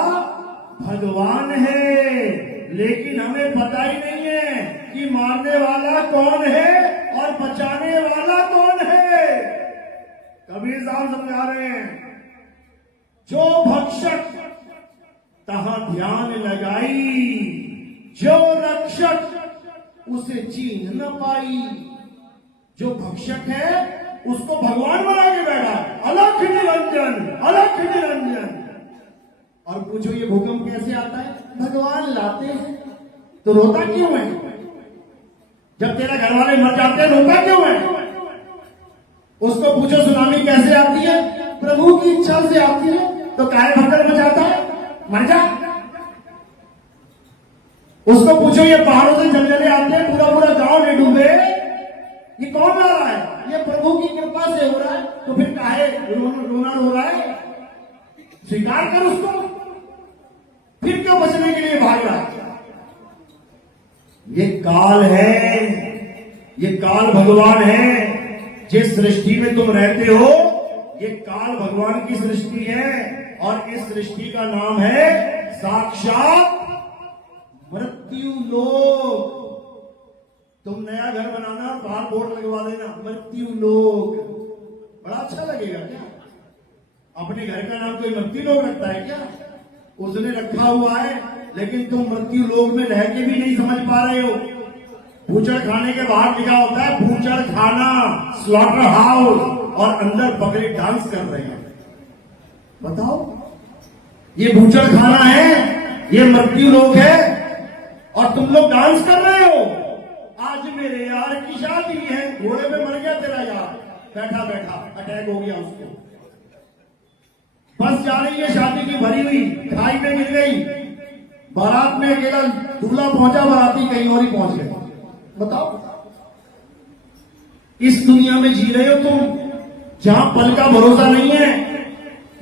भगवान है। लेकिन हमें पता ही नहीं है कि मारने वाला कौन है और बचाने वाला कौन है। कबीर साहब समझा रहे हैं, जो भक्षक तहां ध्यान लगाई, जो रक्षक उसे चीन न पाई। जो भक्षक है उसको भगवान बना के बैठा, अलख निरंजन, अलख निरंजन। और पूछो ये भूकंप कैसे आता है? भगवान लाते हैं। तो रोता क्यों है? जब तेरा घर वाले मर जाते हैं रोता क्यों है? उसको पूछो सुनामी कैसे आती है? प्रभु की इच्छा से आती है। तो काहे भगदड़ मचाता है? मर जा। उसको पूछो ये पहाड़ों से जलजले आते हैं, पूरा पूरा गांव में डूबे, ये कौन ला रहा है? ये प्रभु की कृपा से हो रहा है। तो फिर काहे रोना रो रहा है? स्वीकार कर उसको। फिर क्यों बचने के लिए भाग रहा है? ये काल है, ये काल भगवान है। जिस सृष्टि में तुम रहते हो ये काल भगवान की सृष्टि है और इस सृष्टि का नाम है साक्षात मृत्यु लोक। तुम नया घर बनाना, बाहर बोर्ड लगवा देना मृत्यु लोक, बड़ा अच्छा लगेगा क्या? अपने घर का नाम कोई मृत्यु लोक रखता है क्या? उसने रखा हुआ है, लेकिन तुम मृत्यु लोक में रह के भी नहीं समझ पा रहे हो। बूचड़ खाने के बाहर लिखा होता है बूचड़ खाना, स्लॉटर हाउस, और अंदर बकरे डांस कर रहे हैं। बताओ, ये बूचड़ खाना है, ये मृत्यु लोक है और तुम लोग डांस कर रहे हो। आज मेरे यार की शादी है, घोड़े पे मर गया तेरा यार, बैठा बैठा अटैक हो गया उसको। बस जा रही है शादी की भरी हुई, खाई में गिर गई, बारात में अकेला दूल्हा पहुंचा, बाराती कहीं और ही पहुंच गए। बताओ, इस दुनिया में जी रहे हो तुम जहां पल का भरोसा नहीं है।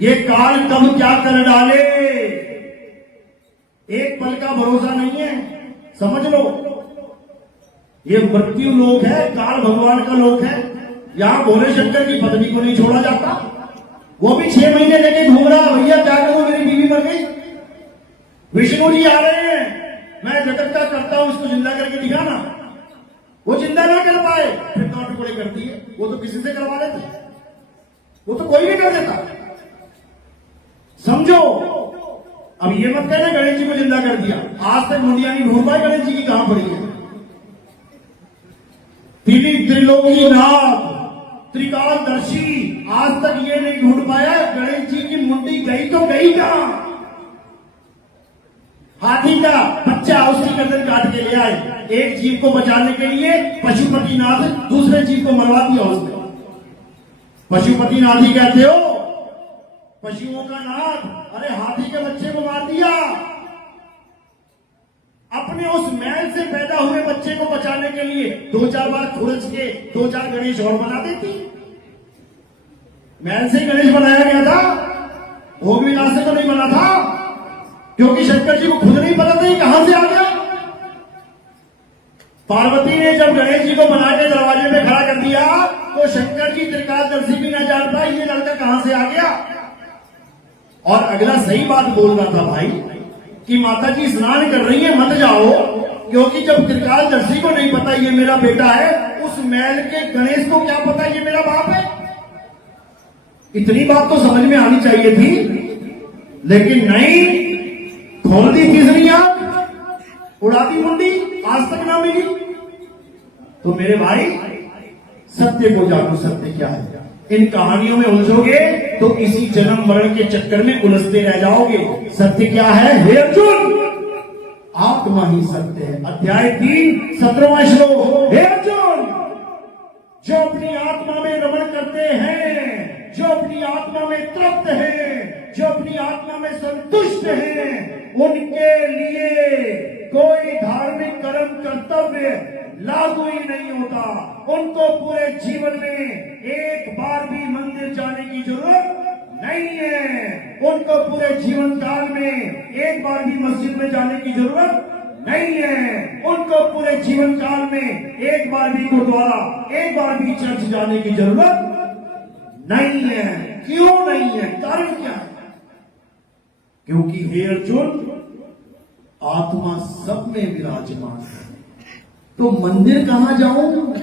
ये काल कब क्या कर डाले, एक पल का भरोसा नहीं है, समझ लो। ये मृत्यु लोक है, काल भगवान का लोक है। यहां भोले शंकर की पत्नी को नहीं छोड़ा जाता, वो भी 6 महीने लेके घूम रहा, भैया क्या करूं मेरी बीवी मर गई। विष्णु जी आ रहे हैं, मैं जगत का करता हूं, उसको जिंदा करके दिखाना। वो जिंदा ना कर पाए, फिर तो टुकड़े करती है। वो तो किसी से करवा लेते, वो तो कोई भी कर देता। समझो, अब ये मत कहना गणेश जी को जिंदा कर दिया। आज तक मुंडिया नहीं ढूंढ पाए गणेश जी की कहां पड़ी है। त्रिलोकी नाथ, त्रिकालदर्शी, आज तक ये नहीं ढूंढ पाया गणेश जी की मुंडी गई तो गई कहां। हाथी का बच्चा उसकी गर्दन काट के ले आए, एक जीव को बचाने के लिए पशुपतिनाथ दूसरे जीव को मरवा दिया उसने। पशुपतिनाथ ही कहते हो, पशुओं का नाथ। अरे हाथी के बच्चे को मार दिया। अपने उस मैल से पैदा हुए बच्चे को बचाने के लिए 2-4 बार खुरच के 2-4 गणेश और बना देती। मैल से गणेश बनाया गया था, भोग विलास से तो नहीं बना था, क्योंकि शंकर जी को खुद नहीं पता था कहां से आ गया। पार्वती ने जब गणेश जी को बना के दरवाजे पे खड़ा कर दिया तो शंकर जी त्रिकालदर्शी भी न जान पाए ये लड़का कहां से आ गया। और अगला सही बात बोल रहा था भाई कि माता जी स्नान कर रही है, मत जाओ, क्योंकि जब त्रिकालदर्शी को नहीं पता ये मेरा बेटा है, उस मैल के गणेश को क्या पता ये मेरा बाप है। इतनी बात तो समझ में आनी चाहिए थी, लेकिन नहीं, खोल दी तीसरी आंख, उड़ा दी मुंडी, आज तक ना मिली। तो मेरे भाई सत्य को जानो, सत्य क्या है। इन कहानियों में उलझोगे तो इसी जन्म मरण के चक्कर में उलझते रह जाओगे। सत्य क्या है हे अर्जुन? आत्मा ही सत्य है। अध्याय 3 17वां श्लोक। हे अर्जुन, जो अपनी आत्मा में रमण करते हैं, जो अपनी आत्मा में तृप्त हैं, जो अपनी आत्मा में संतुष्ट हैं, उनके लिए कोई धार्मिक कर्म कर्तव्य लागू ही नहीं होता। उनको पूरे जीवन में एक बार भी मंदिर जाने की जरूरत नहीं है। उनको पूरे जीवन काल में एक बार भी मस्जिद में जाने की जरूरत नहीं है। उनको पूरे जीवन काल में एक बार भी गुरुद्वारा, एक बार भी चर्च जाने की जरूरत नहीं है। क्यों नहीं है? कारण क्या है? क्योंकि हे अर्जुन, आत्मा सब में विराजमान है। तो मंदिर कहां जाऊं?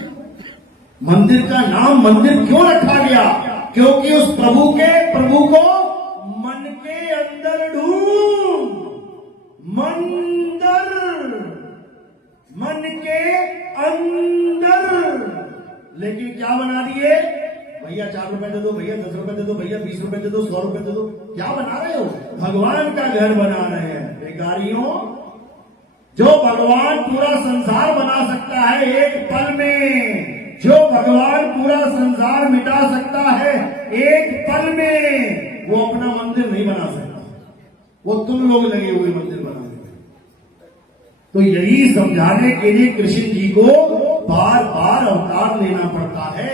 मंदिर का नाम मंदिर क्यों रखा गया? क्योंकि उस प्रभु को मन के अंदर ढूंढ। मन के अंदर। लेकिन क्या बना दिए? भैया 4 रुपए दे दो, भैया 10 रुपए दे दो, भैया 20 रुपए दे दो, 100 रुपए दे दो। क्या बना रहे हो? भगवान का घर बना रहे हैं। बेकारियों, जो भगवान पूरा संसार बना सकता है एक पल में, जो भगवान पूरा संसार मिटा सकता है एक पल में, वो अपना मंदिर नहीं बना सकता। वो तुम लोग लगे हुए मंदिर बनाने। तो यही समझाने के लिए कृष्ण जी को बार बार अवतार लेना पड़ता है।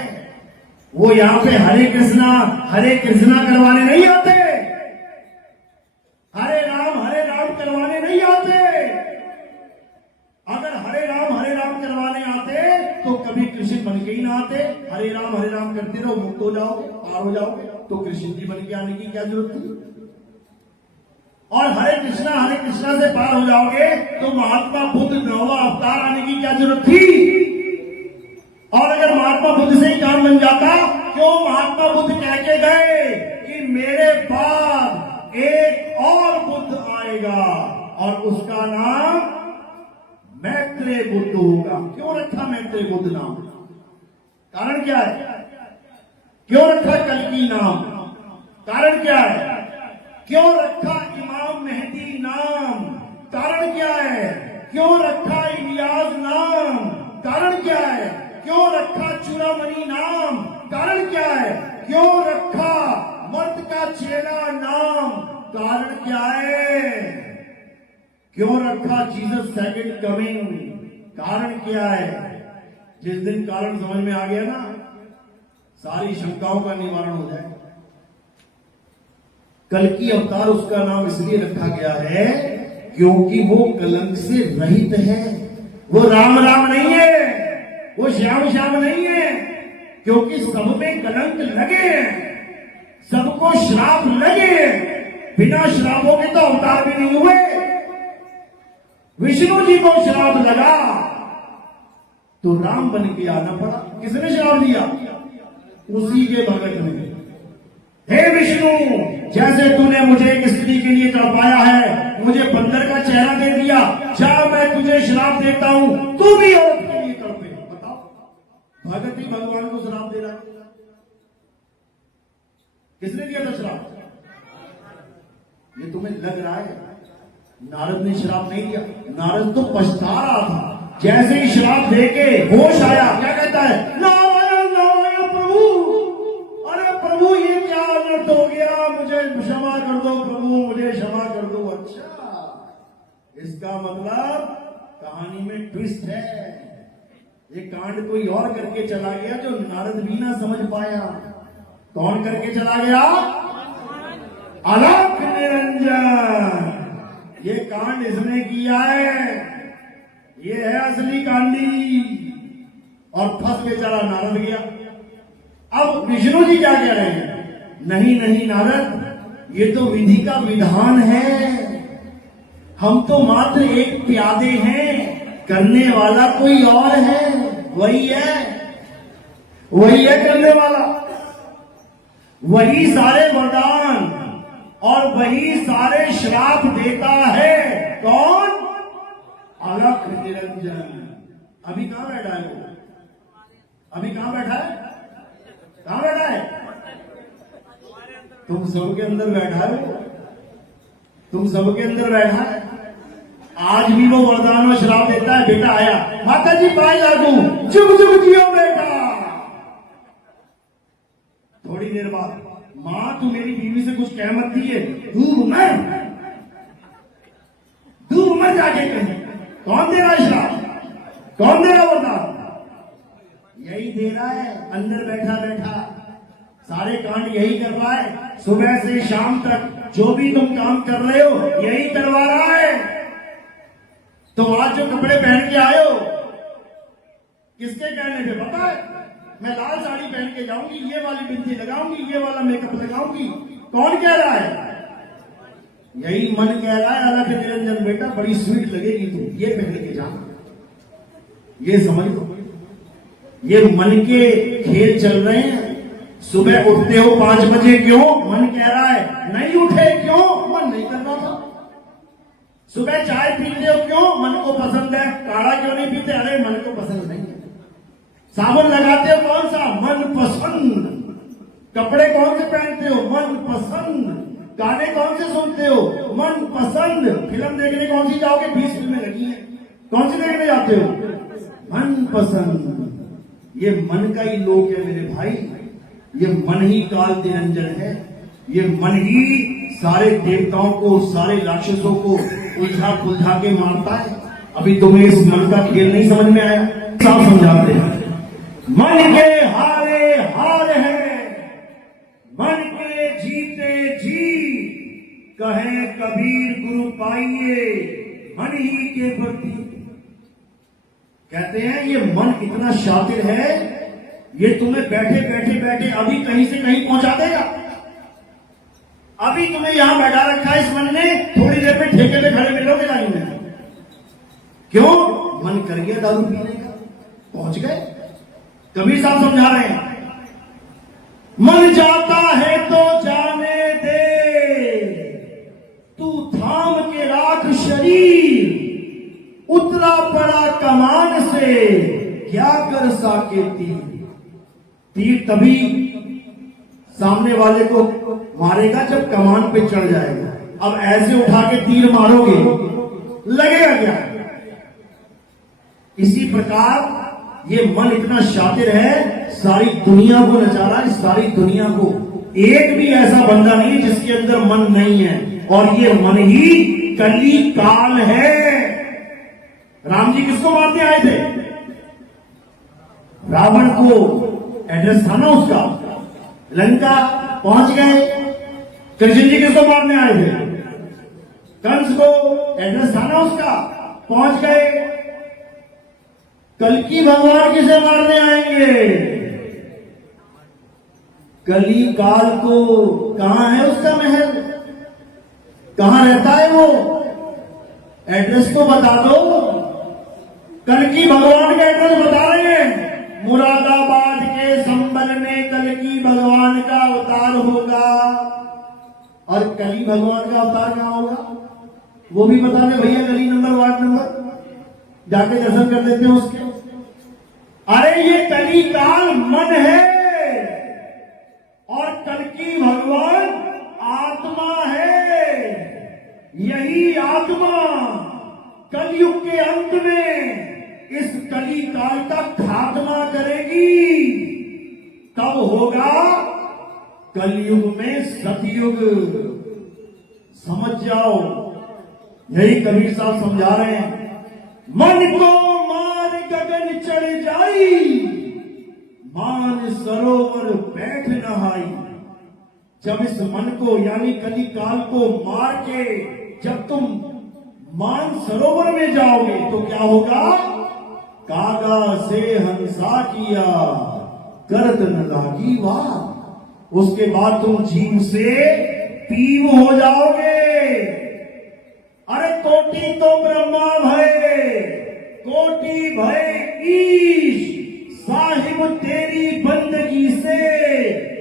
वो यहां पे हरे कृष्णा करवाने नहीं आते, हरे राम करवाने नहीं आते। अगर हरे राम करवाने आते तो कभी कृष्ण बन के ही ना आते। हरे राम करते रहो, मुक्त हो जाओगे, पार हो जाओगे। तो कृष्ण जी बन के आने की क्या जरूरत थी? और हरे कृष्णा से पार हो जाओगे तो महात्मा बुद्ध 9वां अवतार आने की क्या जरूरत थी? और अगर महात्मा बुद्ध से ही काम बन जाता, क्यों महात्मा बुद्ध कह के गए कि मेरे बाद एक और बुद्ध आएगा और उसका नाम मैत्रेय बुद्ध होगा? क्यों रखा मैत्रेय बुद्ध नाम? कारण क्या है? क्यों रखा कल्कि नाम? कारण क्या है? क्यों रखा इमाम मेहदी नाम? कारण क्या है? क्यों रखा इलियास नाम? कारण क्या है? क्यों रखा चूड़ामणि नाम? कारण क्या है? क्यों रखा मर्द का चेला नाम? कारण क्या है? क्यों रखा जीसस सेकंड कमिंग? कारण क्या है? जिस दिन कारण समझ में आ गया ना, सारी शंकाओं का निवारण हो जाए। कल्कि अवतार उसका नाम इसलिए रखा गया है क्योंकि वो कलंक से रहित है। वो राम नहीं है, वो श्याम नहीं है। क्योंकि सब में कलंक लगे हैं, सबको श्राप लगे हैं। बिना श्रापों के तो अवतार भी नहीं हुए। विष्णु जी को श्राप लगा तो राम बन के आना पड़ा। किसने श्राप दिया? उसी के भगत ने। हे विष्णु, जैसे तूने मुझे एक स्त्री के लिए तड़पाया है, मुझे बंदर का चेहरा दे दिया, जा मैं तुझे श्राप देता हूं, तू भी औरत के लिए तड़पे। बताओ, भगत ही भगवान को श्राप दे रहा है। किसने दिया था श्राप? ये तुम्हें लग रहा है नारद ने श्राप नहीं दिया। नारद तो पछता रहा था। जैसे ही श्राप देके होश आया, क्या कहता है? नारायण नारायण प्रभु, अरे प्रभु ये क्या अनर्थ हो गया, मुझे क्षमा कर दो प्रभु, मुझे क्षमा कर दो। अच्छा, इसका मतलब कहानी में ट्विस्ट है। ये कांड कोई और करके चला गया जो नारद भी ना समझ पाया। कौन करके चला गया? अलख निरंजन। ये कांड इसने किया है, ये है असली कांडी। और फंस बेचारा नारद गया। अब विष्णु जी क्या कह रहे हैं? नहीं नारद, ये तो विधि का विधान है। हम तो मात्र एक प्यादे हैं, करने वाला कोई और है। वही है करने वाला। वही सारे वरदान और वही सारे श्राप देता है। कौन? अलख निरंजन। अभी कहां बैठा है वो? अभी कहां बैठा है? कहां बैठा है? तुम सबके अंदर बैठा है वो। तुम सबके अंदर बैठा है। आज भी वो वरदान और श्राप देता है। बेटा आया, माता जी पाए लागू, जुग जुग जियो बेटा। थोड़ी देर बाद, मां तू मेरी बीवी से कुछ कह मत दिए, दूर मर जाके कहीं। कौन दे रहा है श्राप? कौन दे रहा वरदान? यही दे रहा है, अंदर बैठा बैठा सारे कांड यही कर रहा है। सुबह से शाम तक जो भी तुम काम कर रहे हो यही करवा रहा है। तो आज जो कपड़े पहन के आए हो किसके कहने पे पता है? मैं लाल साड़ी पहन के जाऊंगी, ये वाली बिंदी लगाऊंगी, ये वाला मेकअप लगाऊंगी। कौन कह रहा है? यही मन कह रहा है अलग निरंजन बेटा बड़ी स्वीट लगेगी तू, ये पहन के जाना। ये समझ लो, ये मन के खेल चल रहे हैं। सुबह उठते हो 5 बजे, क्यों? मन कह रहा है। नहीं उठे क्यों? मन नहीं कर रहा था। सुबह चाय पीते हो क्यों? मन को पसंद है। काढ़ा क्यों नहीं पीते? अरे मन को पसंद नहीं है। साबुन लगाते हो कौन सा? मन पसंद। कपड़े कौन से पहनते हो? मन पसंद। गाने कौन से सुनते हो? मन पसंद। फिल्म देखने कौन सी जाओगे? 20 फिल्में लगी हैं, कौन सी देखने जाते हो? मन पसंद। ये मन का ही लोक है मेरे भाई। ये मन ही काल निरंजन है। ये मन ही सारे देवताओं को, सारे राक्षसों को उलझा पुलझा के मारता है। अभी तुम्हें इस मन का खेल नहीं समझ में आया? साफ समझाते हैं। मन के हारे हार है, मन के जीते जी। कहे कबीर गुरु पाइए, मन ही के प्रति। कहते हैं ये मन इतना शातिर है, ये तुम्हें बैठे बैठे बैठे अभी कहीं से कहीं पहुंचा देगा। अभी तुम्हें यहां बैठा रखा है इस मन ने, थोड़ी देर में ठेके पे खड़े मिलोगे लाइन में। क्यों? मन कर गया दारू पीने का, पहुंच गए। कबीर साहब समझा रहे हैं, मन जाता है तो जाने दे, तू थाम के राख शरीर। उतरा पड़ा कमान से, क्या कर साके तीर। तीर तभी सामने वाले को मारेगा जब कमान पे चढ़ जाएगा। अब ऐसे उठा के तीर मारोगे, लगेगा क्या? इसी प्रकार ये मन इतना शातिर है, सारी दुनिया को नचा रहा है, सारी दुनिया को। एक भी ऐसा बंदा नहीं है जिसके अंदर मन नहीं है। और ये मन ही कली काल है। राम जी किसको मारने आए थे? रावण को। एड्रेस था ना उसका, लंका पहुंच गए। कृष्ण जी किसको मारने आए थे? कंस को। एड्रेस था ना उसका, पहुंच गए। कल्कि भगवान किसे मारने आएंगे? कली काल को। कहां है उसका महल? कहां रहता है वो? एड्रेस तो बता दो। कल्कि भगवान का एड्रेस बता रहे हैं। मुरादाबाद के संबल में कल्कि भगवान का अवतार होगा। और कली भगवान का अवतार कहां होगा वो भी बता दे भैया। गली नंबर, वार्ड नंबर जाके दर्शन कर लेते हैं उसके। अरे ये कली काल मन है और कल्कि भगवान आत्मा है। यही आत्मा कलयुग के अंत में इस कली काल का खात्मा करेगी। तब होगा कलयुग में सतयुग। समझ जाओ, यही कबीर साहब समझा रहे हैं। मन को मार गगन चढ़ जाई, मान सरोवर बैठ नहाई। जब इस मन को यानी कली काल को मार के जब तुम मान सरोवर में जाओगे तो क्या होगा? कागा से हंसा किया, करत न लागी वाह। उसके बाद तुम जीव से पीव हो जाओगे। अरे कोटि तो ब्रह्मा भय, कोटि भय ईश। साहिब तेरी बंदगी से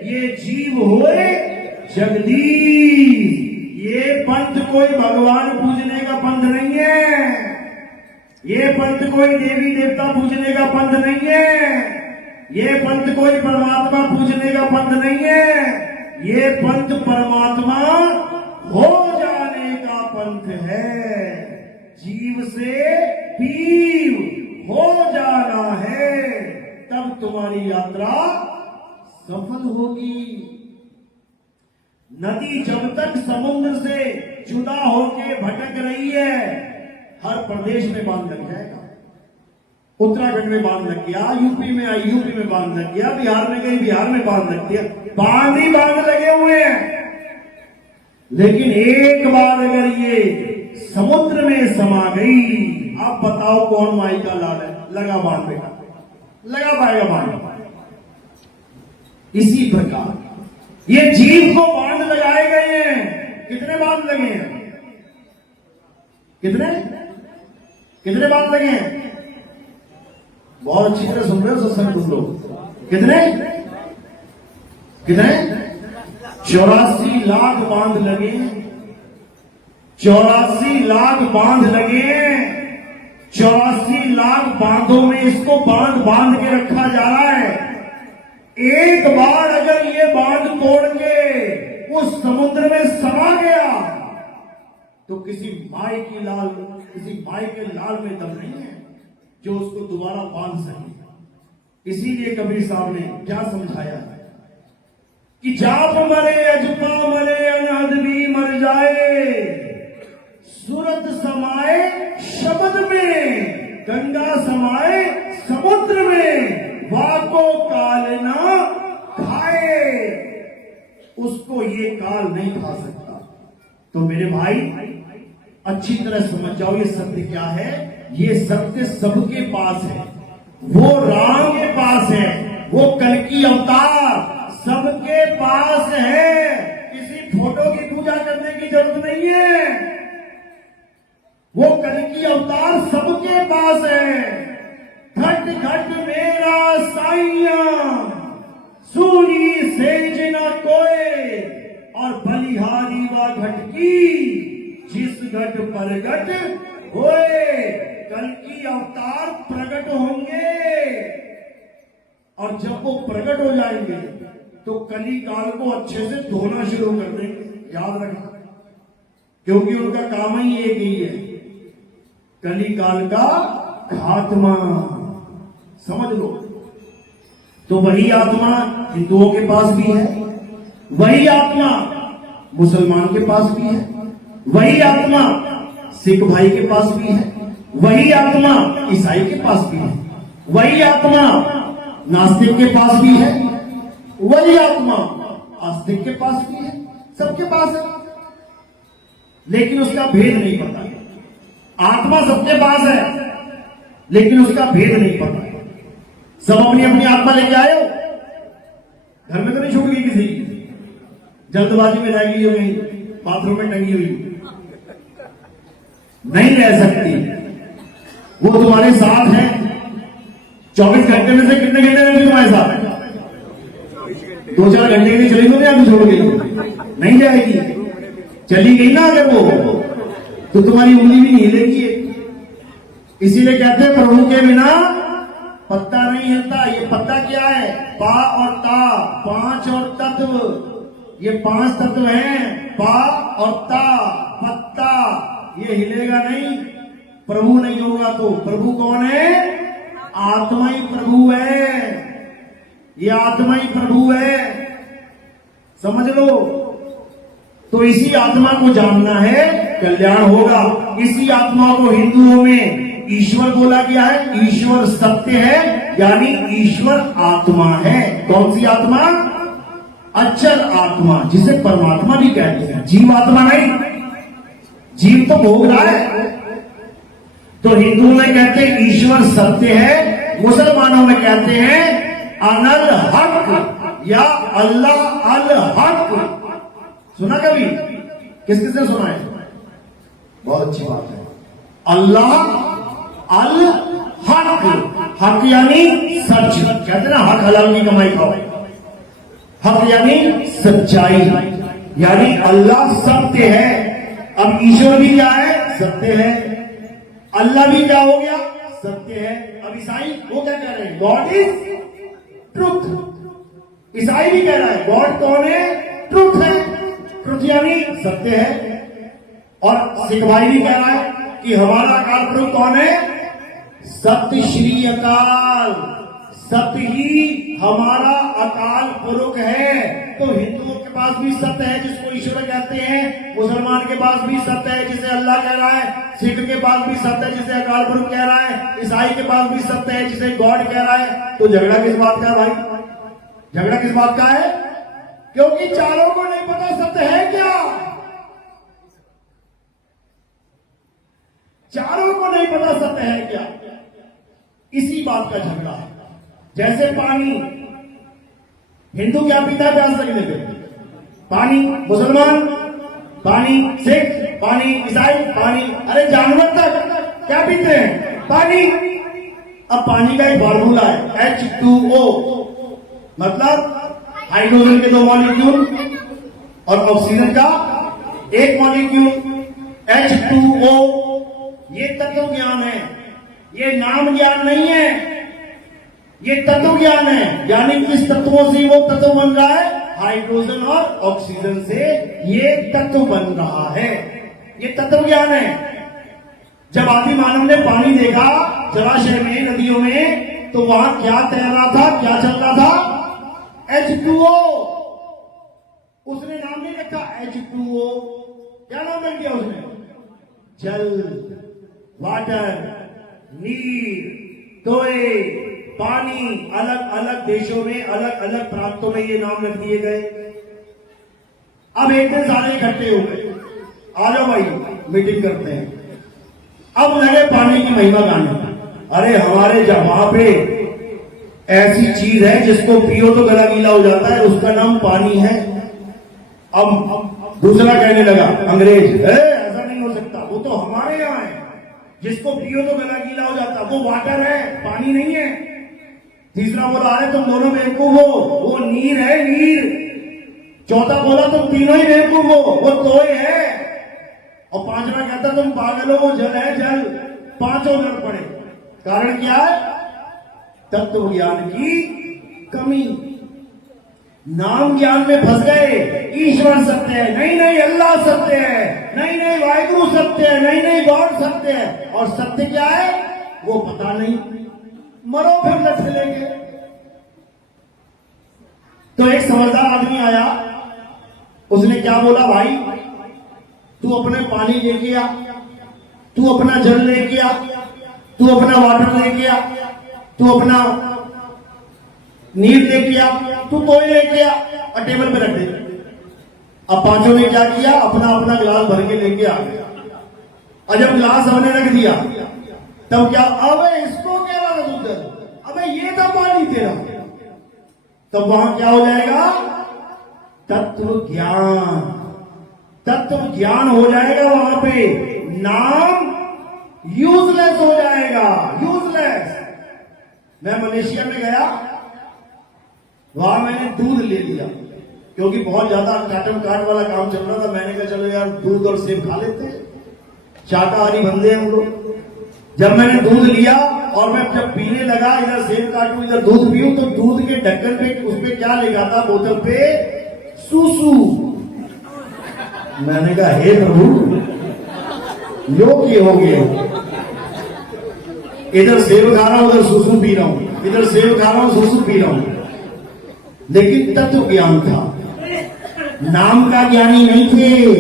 ये जीव होए जगदीश। ये पंथ कोई भगवान पूजने का पंथ नहीं है। ये पंथ कोई देवी देवता पूजने का पंथ नहीं है। ये पंथ कोई परमात्मा पूजने का पंथ नहीं है। ये पंथ परमात्मा हो जाने का पंथ है। जीव से पीव हो जाना है, तब तुम्हारी यात्रा सफल होगी। नदी जब तक समुद्र से जुदा होके भटक रही है, हर प्रदेश में बांध लग जाएगा। उत्तराखंड में बांध लग गया, यूपी में आई, यूपी में बांध लग गया, बिहार में गई, बिहार में बांध लग गया। बांध ही बांध लगे हुए हैं। लेकिन एक बार अगर ये समुद्र में समा गई, आप बताओ कौन माई का लाल है? लगा बाण बेटा, लगा पाएगा बाण। इसी प्रकार ये जीव को बांध लगाए गए हैं। कितने बांध लगे हैं? कितने कितने बांध लगे हैं? बहुत अच्छी तरह सुन रहे हो सत्संग तुम लोग। कितने कितने? 84 लाख बांध लगे। 84 लाख बांध लगे। 84 लाख बांधों में इसको बांध बांध के रखा जा रहा है। एक बार अगर ये बांध तोड़ के उस समुद्र में समा गया तो किसी माई के लाल में दम नहीं है जो उसको दोबारा बांध सके। इसीलिए कबीर साहब ने क्या समझाया कि जाप मरे अजपा मरे अनहद भी मर जाए, सूरत समाए शब्द में, गंगा समाए समुद्र में, वाको काल ना खाए, उसको ये काल नहीं खा सकता। तो मेरे भाई अच्छी तरह समझ जाओ ये सत्य क्या है। ये सत्य सबके पास है, वो राम के पास है, वो कल की अवतार सबके पास है। किसी फोटो की पूजा करने की जरूरत नहीं है, वो कल की अवतार सबके पास है। घट घट मेरा साइया सूरी सेज न कोय, और बलिहारी व घट की जिस घट पर घट होए। कल की अवतार प्रकट होंगे और जब वो प्रकट हो जाएंगे तो कली काल को अच्छे से धोना शुरू कर देंगे। याद रखना, क्योंकि उनका काम ही एक ही है, कली काल का खात्मा। समझ लो। तो वही आत्मा हिंदुओं के पास भी है, वही आत्मा मुसलमान के पास भी है, वही आत्मा सिख भाई के पास भी है, वही आत्मा ईसाई के पास भी है, वही आत्मा नास्तिक के पास भी है, वही आत्मा आस्तिक के पास भी है, सबके पास है। लेकिन उसका भेद नहीं पता। आत्मा सबके पास है लेकिन उसका भेद नहीं पता। सब अपनी अपनी आत्मा लेके आए हो, घर में तो नहीं छूट गई किसी की, जल्दबाजी में रह गई हो, कहीं बाथरूम में टंगी हुई, नहीं रह सकती। वो तुम्हारे साथ है। 24 घंटे में से कितने घंटे रहती तुम्हारे साथ? 2-4 घंटे के लिए चली तो नहीं, छोड़ गई नहीं जाएगी। चली गई ना अगर वो, तो तुम्हारी उंगली भी नहीं हिलेगी। इसीलिए कहते हैं प्रभु के बिना पत्ता नहीं हिलता। ये पत्ता क्या है? पा और ता, 5 और तत्व। ये 5 तत्व हैं, पा और ता, पत्ता। ये हिलेगा नहीं, प्रभु नहीं होगा। तो प्रभु कौन है? आत्मा ही प्रभु है। ये आत्मा ही प्रभु है, समझ लो। तो इसी आत्मा को जानना है, कल्याण होगा। इसी आत्मा को हिंदुओं में ईश्वर बोला गया है। ईश्वर सत्य है, यानी ईश्वर आत्मा है। कौन सी आत्मा? अचर आत्मा, जिसे परमात्मा भी कहते हैं, जीव आत्मा नहीं। जीव तो भोग रहा है। तो हिंदुओं में कहते हैं ईश्वर सत्य है, मुसलमानों में कहते हैं अनल हक या अल्लाह अल हक। सुना कभी? किस किसने सुना है? बहुत अच्छी बात है। अल्लाह अल हक, हक यानी सच। कहते ना हक हलाल की कमाई खाओ। हक यानी सच्चाई, यानी अल्लाह सत्य है। अब ईश्वर भी क्या है? सत्य है। अल्लाह भी क्या हो गया? सत्य है। अब ईसाई वो क्या कह रहे हैं? God is truth. ईसाई भी कह रहा है गॉड कौन है? ट्रुथ है। ट्रुथ यानी सत्य है। और सिख भाई भी कह रहा है कि हमारा अकाल पुरुष कौन है? सत्य श्री अकाल। सत्य ही हमारा अकाल पुरुष है। तो हिंदुओं के पास भी सत्य है जिसको ईश्वर कहते हैं, मुसलमान के पास भी सत्य है जिसे अल्लाह कह रहा है, सिख के पास भी सत्य है जिसे अकाल पुरुष कह रहा है, ईसाई के पास भी सत्य है जिसे गॉड कह रहा है। तो झगड़ा किस बात का है भाई? झगड़ा किस बात का है? क्योंकि चारों को नहीं पता सत्य है क्या। चारों को नहीं पता सत्य है क्या। इसी बात का झगड़ा है। जैसे पानी, हिंदू क्या पीता है प्यास लगने पे? पानी। मुसलमान पानी, सिख पानी, ईसाई पानी, अरे जानवर तक क्या पीते हैं? पानी। अब पानी का एक फॉर्मूला है H2O, मतलब हाइड्रोजन के 2 मॉलिक्यूल और ऑक्सीजन का 1 मॉलिक्यूल, H2O। ये तत्व ज्ञान है, ये नाम ज्ञान नहीं है, ये तत्व ज्ञान है। यानी किस तत्वों से वो तत्व बन रहा है? हाइड्रोजन और ऑक्सीजन से ये तत्व बन रहा है। ये तत्व ज्ञान है। जब आदि मानव ने पानी देखा जलाशय में, नदियों में, तो वहां क्या तैर रहा था, क्या चल रहा था? H2O। उसने नाम नहीं रखा H2O, क्या नाम रख दिया उसने? जल, वाटर, नीर, तोय, पानी। अलग अलग देशों में, अलग अलग प्रांतों में ये नाम रख दिए गए। अब एक दिन सारे इकट्ठे हो गए, आ जाओ भाई मीटिंग करते हैं। अब लगे पानी की महिमा गाने। अरे हमारे वहां पे ऐसी चीज है जिसको पियो तो गला गीला हो जाता है, उसका नाम पानी है। अब दूसरा कहने लगा, अंग्रेज, ऐसा नहीं हो सकता, वो तो हमारे यहां है, जिसको पियो तो गला गीला हो जाता, वो वाटर है, पानी नहीं है। तीसरा बोला, अरे तुम दोनों बेवकूफ हो, वो नीर है, नीर। चौथा बोला, तुम तीनों ही बेवकूफ हो, वो तोय है। और पांचवा कहता, तुम पागल हो, वो जल है, जल। पांचों लड़ पड़े। कारण क्या है? तत्व ज्ञान की कमी। नाम ज्ञान में फंस गए। ईश्वर सत्य है, नहीं नहीं अल्लाह सत्य है, नहीं नहीं वाहिगुरु सत्य है, नहीं नहीं गॉड सत्य है। और सत्य क्या है वो पता नहीं। मरो फिर लठ लेंगे। तो एक समझदार आदमी आया, उसने क्या बोला, भाई तू अपने पानी लेके आ, तू अपना जल लेके आ, तू अपना वाटर लेके आ, तू अपना नीर लेके आ, तू तोय लेके आ, और टेबल पे रख दे। अब पांचों ने क्या किया, अपना अपना गिलास भर के लेके आ गए। और जब गिलास हमने रख दिया तब क्या, अबे इसको क्या लगा उधर, अबे ये तो पानी तेरा। तब वहां क्या हो जाएगा? तत्व ज्ञान। तत्व ज्ञान हो जाएगा वहां पे। नाम यूजलेस हो जाएगा, यूजलेस। मैं मलेशिया में गया, वहां मैंने दूध ले लिया क्योंकि बहुत ज्यादा काटन काट वाला काम चल रहा था। मैंने कहा चलो यार दूध और सेब खा लेते हैं, शाकाहारी बंदे हैं हम लोग। जब मैंने दूध लिया और मैं जब पीने लगा, इधर सेब काटूं इधर दूध पीऊं, तो दूध के ढक्कन पे उस पे क्या लिखा था बोतल पे? सूसू। मैंने कहा हे प्रभु योग ये हो गया, इधर सेब खा रहा हूं उधर सूसू पी रहा हूं, इधर सेब खा रहा हूं सूसू पी रहा हूं। लेकिन तत्व ज्ञान था, नाम का ज्ञानी नहीं थे,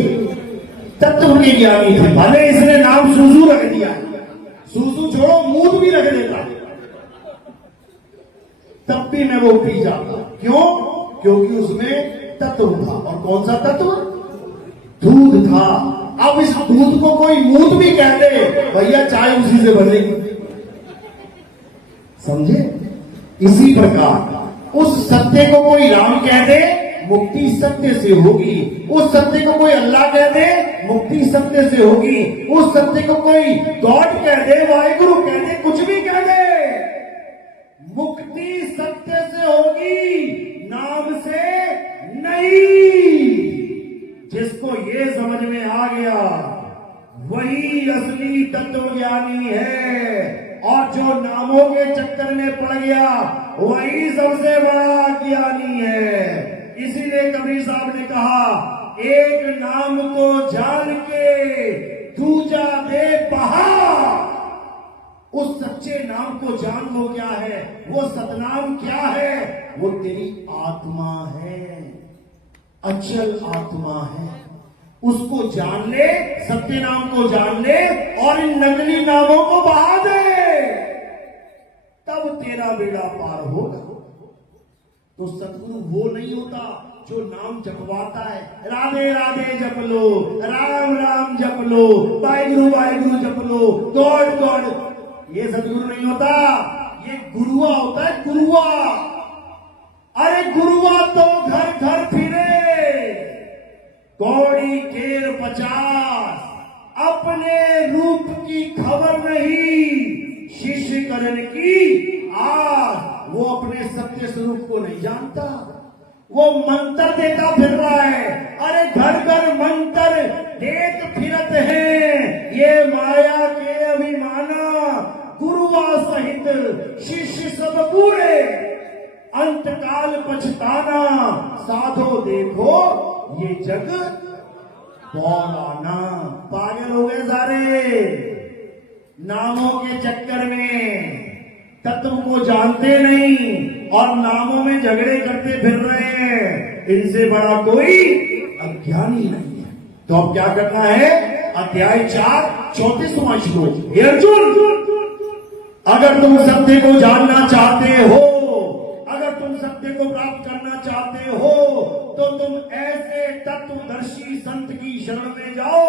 तत्व के ज्ञानी थे। भले इसने नाम सूसू रख दिया, सूसू छोड़ो मूत भी रख देता, तब भी मैं वो पी जाता। क्यों? क्योंकि उसमें तत्व था। और कौन सा तत्व? दूध था। अब इस दूध को कोई मूत भी कह दे, भैया चाय उसी से बनेगी। समझे? इसी प्रकार उस सत्य को कोई राम कह दे, मुक्ति सत्य से होगी। उस सत्य को कोई अल्लाह कह दे, मुक्ति सत्य से होगी। उस सत्य को कोई गॉड कह दे, वाहिगुरु कह दे, कुछ भी कह दे, मुक्ति सत्य से होगी, नाम से नहीं। जिसको ये समझ में आ गया वही असली तत्वज्ञानी है, और जो नामों के चक्कर में पड़ गया वही सबसे बड़ा ज्ञानी है। इसीलिए कबीर साहब ने कहा, एक नाम को जान के दूजा दे पहाड़। उस सच्चे नाम को जान लो क्या है, वो सतनाम क्या है? वो तेरी आत्मा है, अचल आत्मा है। उसको जान ले, सत्य नाम को जान ले और इन नकली नामों को बहा दे, तब तेरा बेड़ा पार होगा। तो सतगुरु वो नहीं होता जो नाम जपवाता है, राधे राधे जप लो, राम राम जप लो, वाहिगुरु जप लो, गॉड, ये सदगुरु नहीं होता, ये गुरुआ होता है, गुरुआ। अरे गुरुआ तो घर घर फिरे, कौड़ी केर 50, अपने रूप की खबर नहीं, शिष्य करण की आज। वो अपने सत्य स्वरूप को नहीं जानता, वो मंत्र देता फिर रहा है। अरे घर घर मंत्र देत फिरत है, ये माया के अभिमाना, गुरुआ सहित शिष्य सब पूरे, अंतकाल पछताना, साधो देखो ये जग बौलाना। पागल हो गए सारे, नामों के चक्कर में तत्व को जानते नहीं और नामों में झगड़े करते फिर रहे हैं। इनसे बड़ा कोई अज्ञानी नहीं है। तो अब क्या करना है? अध्याय 4 34वां श्लोक। हे अर्जुन, अगर तुम सत्य को जानना चाहते हो, अगर तुम सत्य को प्राप्त करना चाहते हो, तो तुम ऐसे तत्वदर्शी संत की शरण में जाओ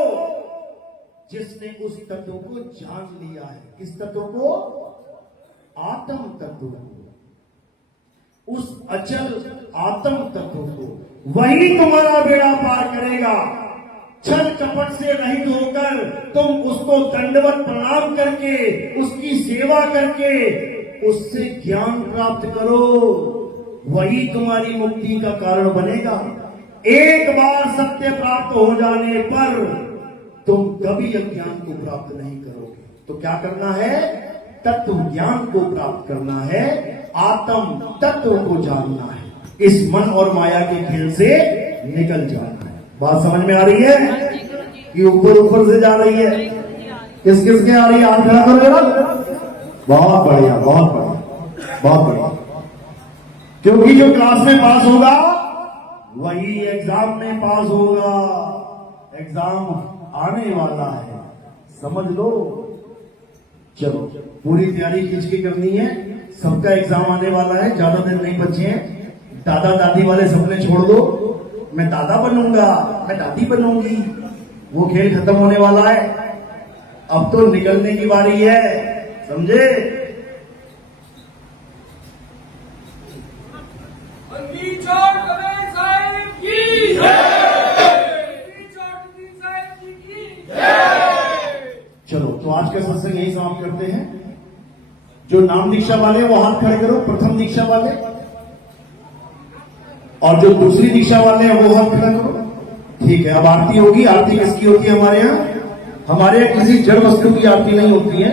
जिसने उस तत्व को जान लिया है। किस तत्व को? आत्म तत्व को, उस अचल आत्म तत्व को। वही तुम्हारा बेड़ा पार करेगा। छल कपट से रहित होकर तुम उसको दंडवत प्रणाम करके, उसकी सेवा करके उससे ज्ञान प्राप्त करो, वही तुम्हारी मुक्ति का कारण बनेगा। एक बार सत्य प्राप्त हो जाने पर तुम कभी अज्ञान को प्राप्त नहीं करोगे। तो क्या करना है? तत्व ज्ञान को प्राप्त करना है, आत्म तत्व को जानना है, इस मन और माया के खेल से निकल जाना है। बात समझ में आ रही है कि ऊपर से जा रही है? किस किस के आ रही है? हाथ खड़ा करो जरा। बहुत बढ़िया, बहुत बढ़िया, बहुत बढ़िया। क्योंकि जो क्लास में पास होगा वही एग्जाम में पास होगा। एग्जाम आने वाला है, समझ लो। चलो, पूरी तैयारी खींच के करनी है। सबका एग्जाम आने वाला है, ज्यादा दिन नहीं बचे हैं। दादा दादी वाले सपने छोड़ दो, मैं दादा बनूंगा, मैं दादी बनूंगी, वो खेल खत्म होने वाला है। अब तो निकलने की बारी है, समझे? चलो, तो आज का सत्संग यही समाप्त करते हैं। जो नाम दीक्षा वाले वो हाथ खड़े करो, प्रथम दीक्षा वाले, और जो दूसरी दीक्षा वाले हैं वो हाथ खड़ा करो। ठीक है, अब आरती होगी। आरती किसकी होती है हमारे यहाँ? हमारे यहाँ किसी जड़ वस्तु की आरती नहीं होती है।